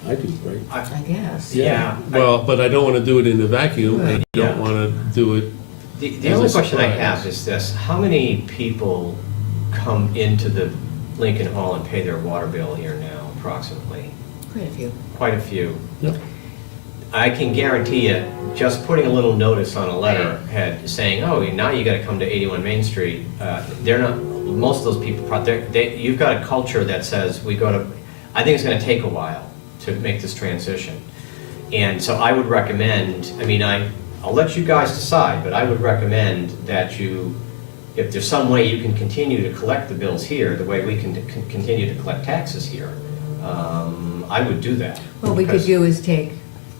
I do, right? I guess. Yeah. Well, but I don't want to do it in a vacuum. I Right. don't want to do it. The as only a question I surprise. have is this: how many people come into the Lincoln Hall and pay their water bill here now, approximately? Quite a few. Quite a few. Yep. I can guarantee you, just putting a little notice on a letterhead saying, oh, now you gotta come to 81 Main Street, they're not, most of those people, you've got a culture that says, I think it's gonna take a while to make this transition. And so I would recommend, I'll let you guys decide, but I would recommend that if there's some way you can continue to collect the bills here, the way we can continue to collect taxes here, I would do that. What we could Because- do is take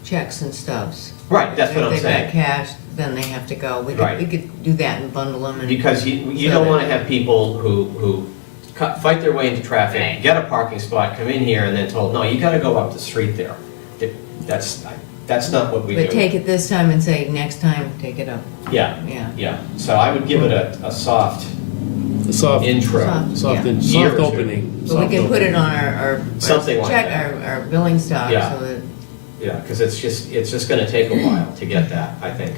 checks and stubs. Right, that's what I'm If they've saying. got cash, then they have to go. We Right. could do that and bundle them and. Because you so don't that- want to have people who fight their way into traffic, Right. get a parking spot, come in here, and then told, no, you gotta go up the street there. That's not what we do. But take it this time and say, next time, take it up. Yeah, Yeah. yeah. So I would give it a soft A soft, intro. Soft. Yeah. Year or soft two. opening. But we soft can put it opening. on our Something like check, that. our billing stock, Yeah. so that. Yeah, because it's just gonna take a while to get that, I think.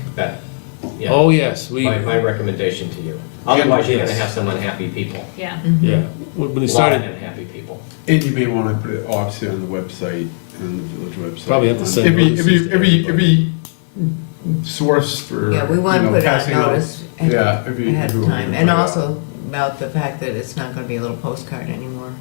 Yeah. Oh, yes, we, My recommendation to you. Otherwise, you're gonna Yes. have some unhappy people. Yeah. yeah, when A we lot of started, unhappy people. And you may want to put it obviously on the website, on the village website. Probably have to send Every notices to everybody. source for, Yeah, we want to put out passing out notice Yeah, if you- ahead if you of were time. gonna And put it out. also about the fact that it's not gonna be a little postcard anymore,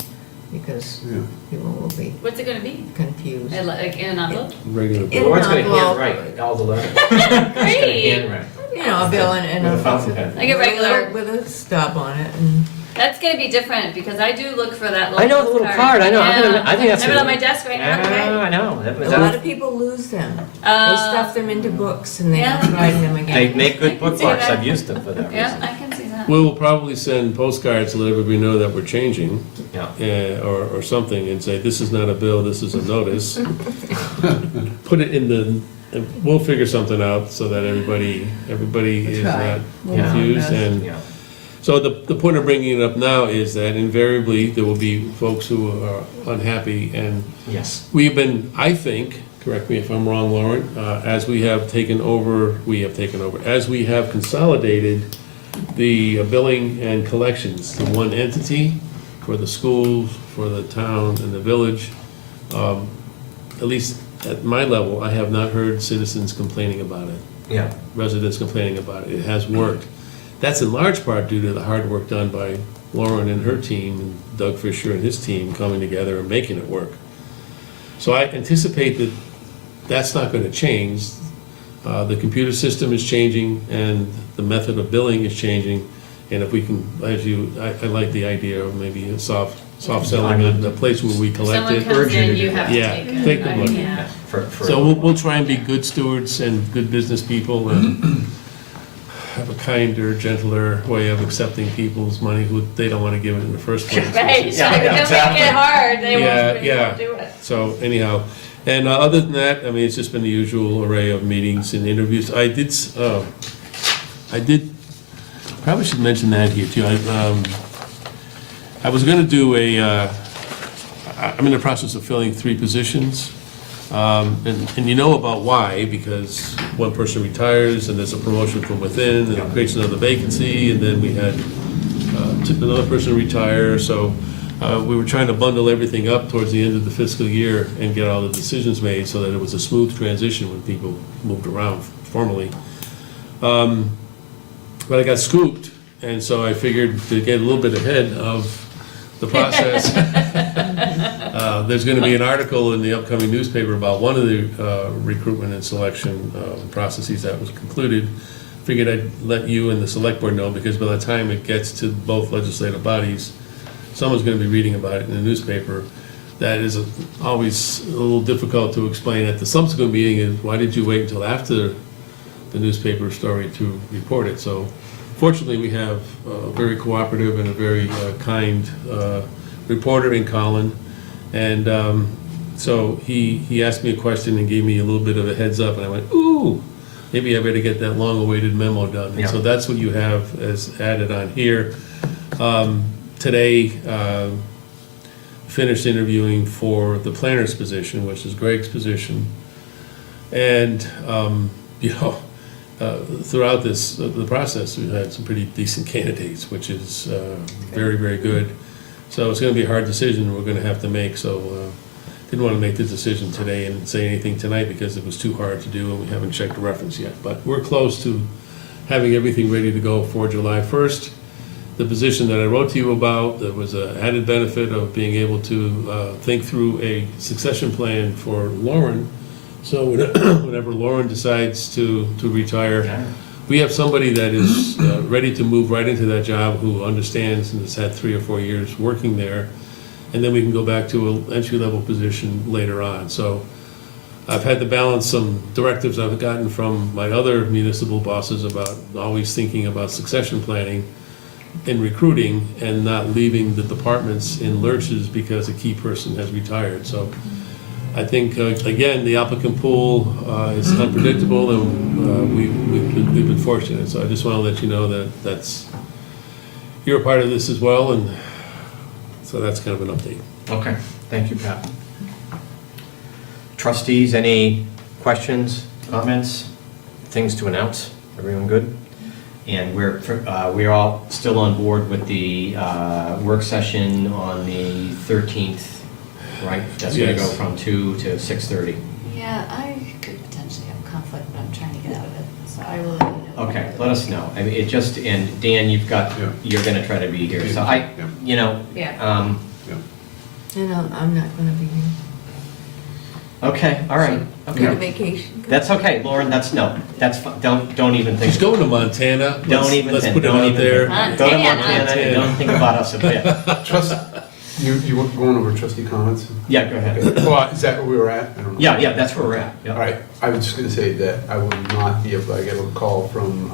because Yeah. people will be What's it gonna be? confused. Like in an envelope? Regular. In Lauren's gonna an envelope, handwrite all the letters. She's gonna Great. handwrite. You know, a bill and With a fountain pen. Like a regular- With a stop on it, and That's gonna be different, because I do look for that little I know the little postcard. card, I know, Yeah. I think that's. I have it on my desk right now. Yeah, I know. That was- a lot of people lose them. They stuff them into books and they yeah. don't write them They again. make I good can see bookmarks, that. I've used them for that Yeah, reason. I can see that. We'll probably send postcards to let everybody know that we're changing, Yeah. or something, and say, this is not a bill, this is a notice. Put it in the, we'll figure something out so that everybody is Try. not We'll do our confused. best. And Yeah. so the point of bringing it up now is that invariably, there will be folks who are unhappy, and Yes. we've been, I think, correct me if I'm wrong, Lauren, as we have taken over, as we have consolidated the billing and collections to one entity for the schools, for the town and the village, at least at my level, I have not heard citizens complaining about it, Yeah. residents complaining about it. It has worked. That's in large part due to the hard work done by Lauren and her team, and Doug Fisher and his team coming together and making it work. So I anticipate that that's not going to change. The computer system is changing, and the method of billing is changing. And if we can, I like the idea of maybe a soft selling, a place where we collect Someone it. comes Urge you to in, do you that. have to Yeah, take it. take the money. Yeah. For- So we'll try and be good stewards and good business people, and have a kinder, gentler way of accepting people's money who they don't want to give it in the first place. Right, Yeah, so they'll exactly. make it hard, they Yeah, won't yeah. do it. So anyhow, and other than that, I mean, it's just been the usual array of meetings and interviews. I did, probably should mention that here too. I was gonna do I'm in the process of filling 3 positions. And you know about why, because one person retires, and there's a promotion from within, and it creates another vacancy, and then we had another person retire, so we were trying to bundle everything up towards the end of the fiscal year and get all the decisions made so that it was a smooth transition when people moved around formally. But I got scooped, and so I figured to get a little bit ahead of the process. There's gonna be an article in the upcoming newspaper about one of the recruitment and selection processes that was concluded. Figured I'd let you and the select board know, because by the time it gets to both legislative bodies, someone's gonna be reading about it in the newspaper. That is always a little difficult to explain at the subsequent meeting, is why did you wait until after the newspaper story to report it? So fortunately, we have a very cooperative and a very kind reporter in Colin. And so he asked me a question and gave me a little bit of a heads up, and I went, ooh, maybe I better get that long-awaited memo done. Yeah. So that's what you have as added on here. Today, finished interviewing for the planner's position, which is Greg's position. And, throughout the process, we've had some pretty decent candidates, which is very, very good. So it's gonna be a hard decision we're gonna have to make, so didn't wanna make the decision today and say anything tonight because it was too hard to do and we haven't checked the reference yet. But we're close to having everything ready to go for July 1st. The position that I wrote to you about, there was an added benefit of being able to think through a succession plan for Lauren. So whenever Lauren decides to retire, we have somebody that is ready to move right into that job, who understands and has had 3 or 4 years working there, and then we can go back to an entry-level position later on. So I've had to balance some directives I've gotten from my other municipal bosses about always thinking about succession planning in recruiting and not leaving the departments in lurches because a key person has retired. So I think, again, the applicant pool is unpredictable, and we've been fortunate. So I just want to let you know that you're a part of this as well, and so that's kind of an update. Okay, thank you, Pat. Trustees, any questions, comments, things to announce? Everyone good? And we're all still on board with the work session on the 13th, right? That's gonna go Yes. from 2 to 6:30. Yeah, I could potentially have a conflict, but I'm trying to get out of it, so I will let you know. Okay, let us know. I mean, it just, and Dan, you're gonna try to be here, so Yeah. Yeah. And I'm not gonna be here. Okay, all right, Go to okay. vacation. That's okay, Lauren, that's don't even think. She's going to Montana. Don't even Let's think, put it don't out even there. think. Go to Montana and don't think about us a bit. Trust, you were going over trustee comments? Yeah, go ahead. Okay. Well, is that where we were at? I don't know. Yeah, that's where we're at, All yeah. right, I was just gonna say that I will not be able, I get a call from,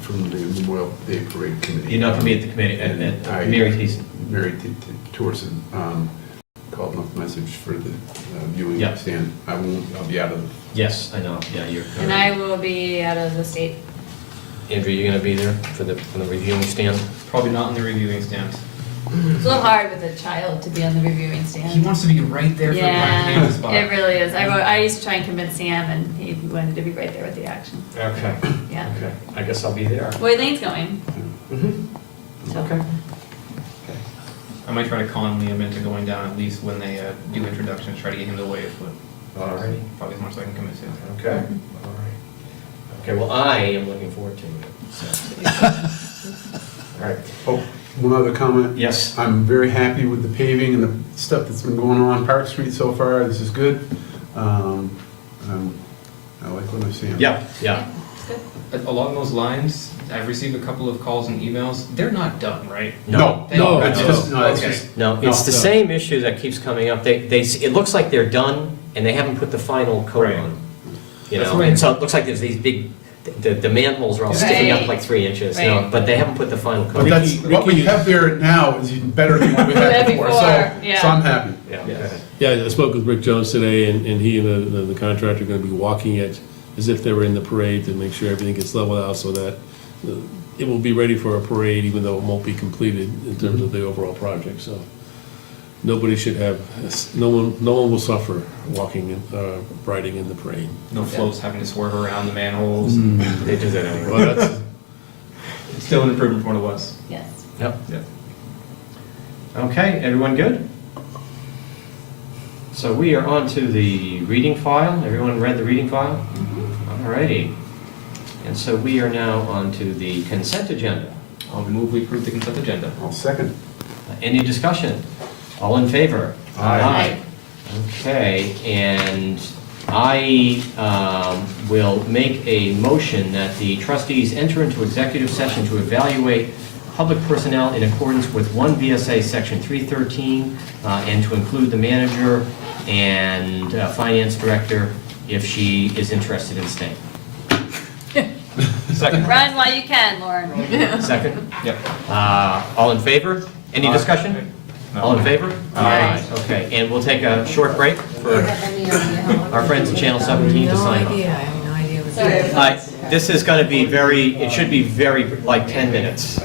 from the Memorial Day Parade Committee. You're not gonna be at the committee, I- Mary Thiessen. Mary Torsen, called enough message for the viewing Yeah. stand. I'll be out of, Yes, I know, yeah, you're. And I will be out of the state. Andrew, you gonna be there for the reviewing stand? Probably not in the reviewing stand. It's a little hard with a child to be on the reviewing stand. He wants to be right there for the prime Yeah, candidate spot. it really is. I used to try and convince Sam, and he wanted to be right there with the action. Okay, Yeah. okay, I guess I'll be there. Well, Elaine's going. Mm-hmm. So. Okay. I might try to con Liam into going down at least when they do introductions, try to get him to wave, but All righty. probably as much as I can commit to. Okay, all right. Okay, well, I am looking forward to it, so. All right, oh, one other comment. yes, I'm very happy with the paving and the stuff that's been going on Park Street so far. This is good. I like what I'm seeing. yeah, yeah. Along those lines, I've received a couple of calls and emails. They're not done, right? No, No, it's no. just, no, it's Okay. just, No, it's the No. same issue that keeps coming up. It looks like they're done, and they haven't put the final coat Right. on. You That's know, what I- and so it looks like there's these big, the manholes are all sticking up Right. like 3 inches, you know, Right. but they haven't put the final but coat. that's, what we have there now is even better than what we had Had before, before, so yeah. I'm happy. Yeah, Yes. okay. Yeah, I spoke with Rick Jones today, and he and the contractor are gonna be walking it as if they were in the parade to make sure everything gets leveled out so that it will be ready for a parade, even though it won't be completed in terms of the overall project, so. Nobody should have, no one will suffer walking, riding in the parade. No floats having to swerve around the manholes. They do that anyway. Well, that's, It's still an improvement from what it was. Yes. Yep. Yeah. Okay, everyone good? So we are on to the reading file. Everyone read the reading file? All righty. And so we are now on to the consent agenda. I'll move we approve the consent agenda. I'll second. Any discussion? All in favor? Aye. Okay, and I will make a motion that the trustees enter into executive session to evaluate public personnel in accordance with 1 VSA Section 313, and to include the manager and finance director if she is interested in staying. Second. Run while you can, Lauren. Second? Yep. All in favor? Any discussion? All in favor? Aye. Okay, and we'll take a short break Do you for have any idea how long? our friends at Channel 17 to No sign off. idea, I have no idea what. Sorry. This is going to be it should be very, like 10 minutes.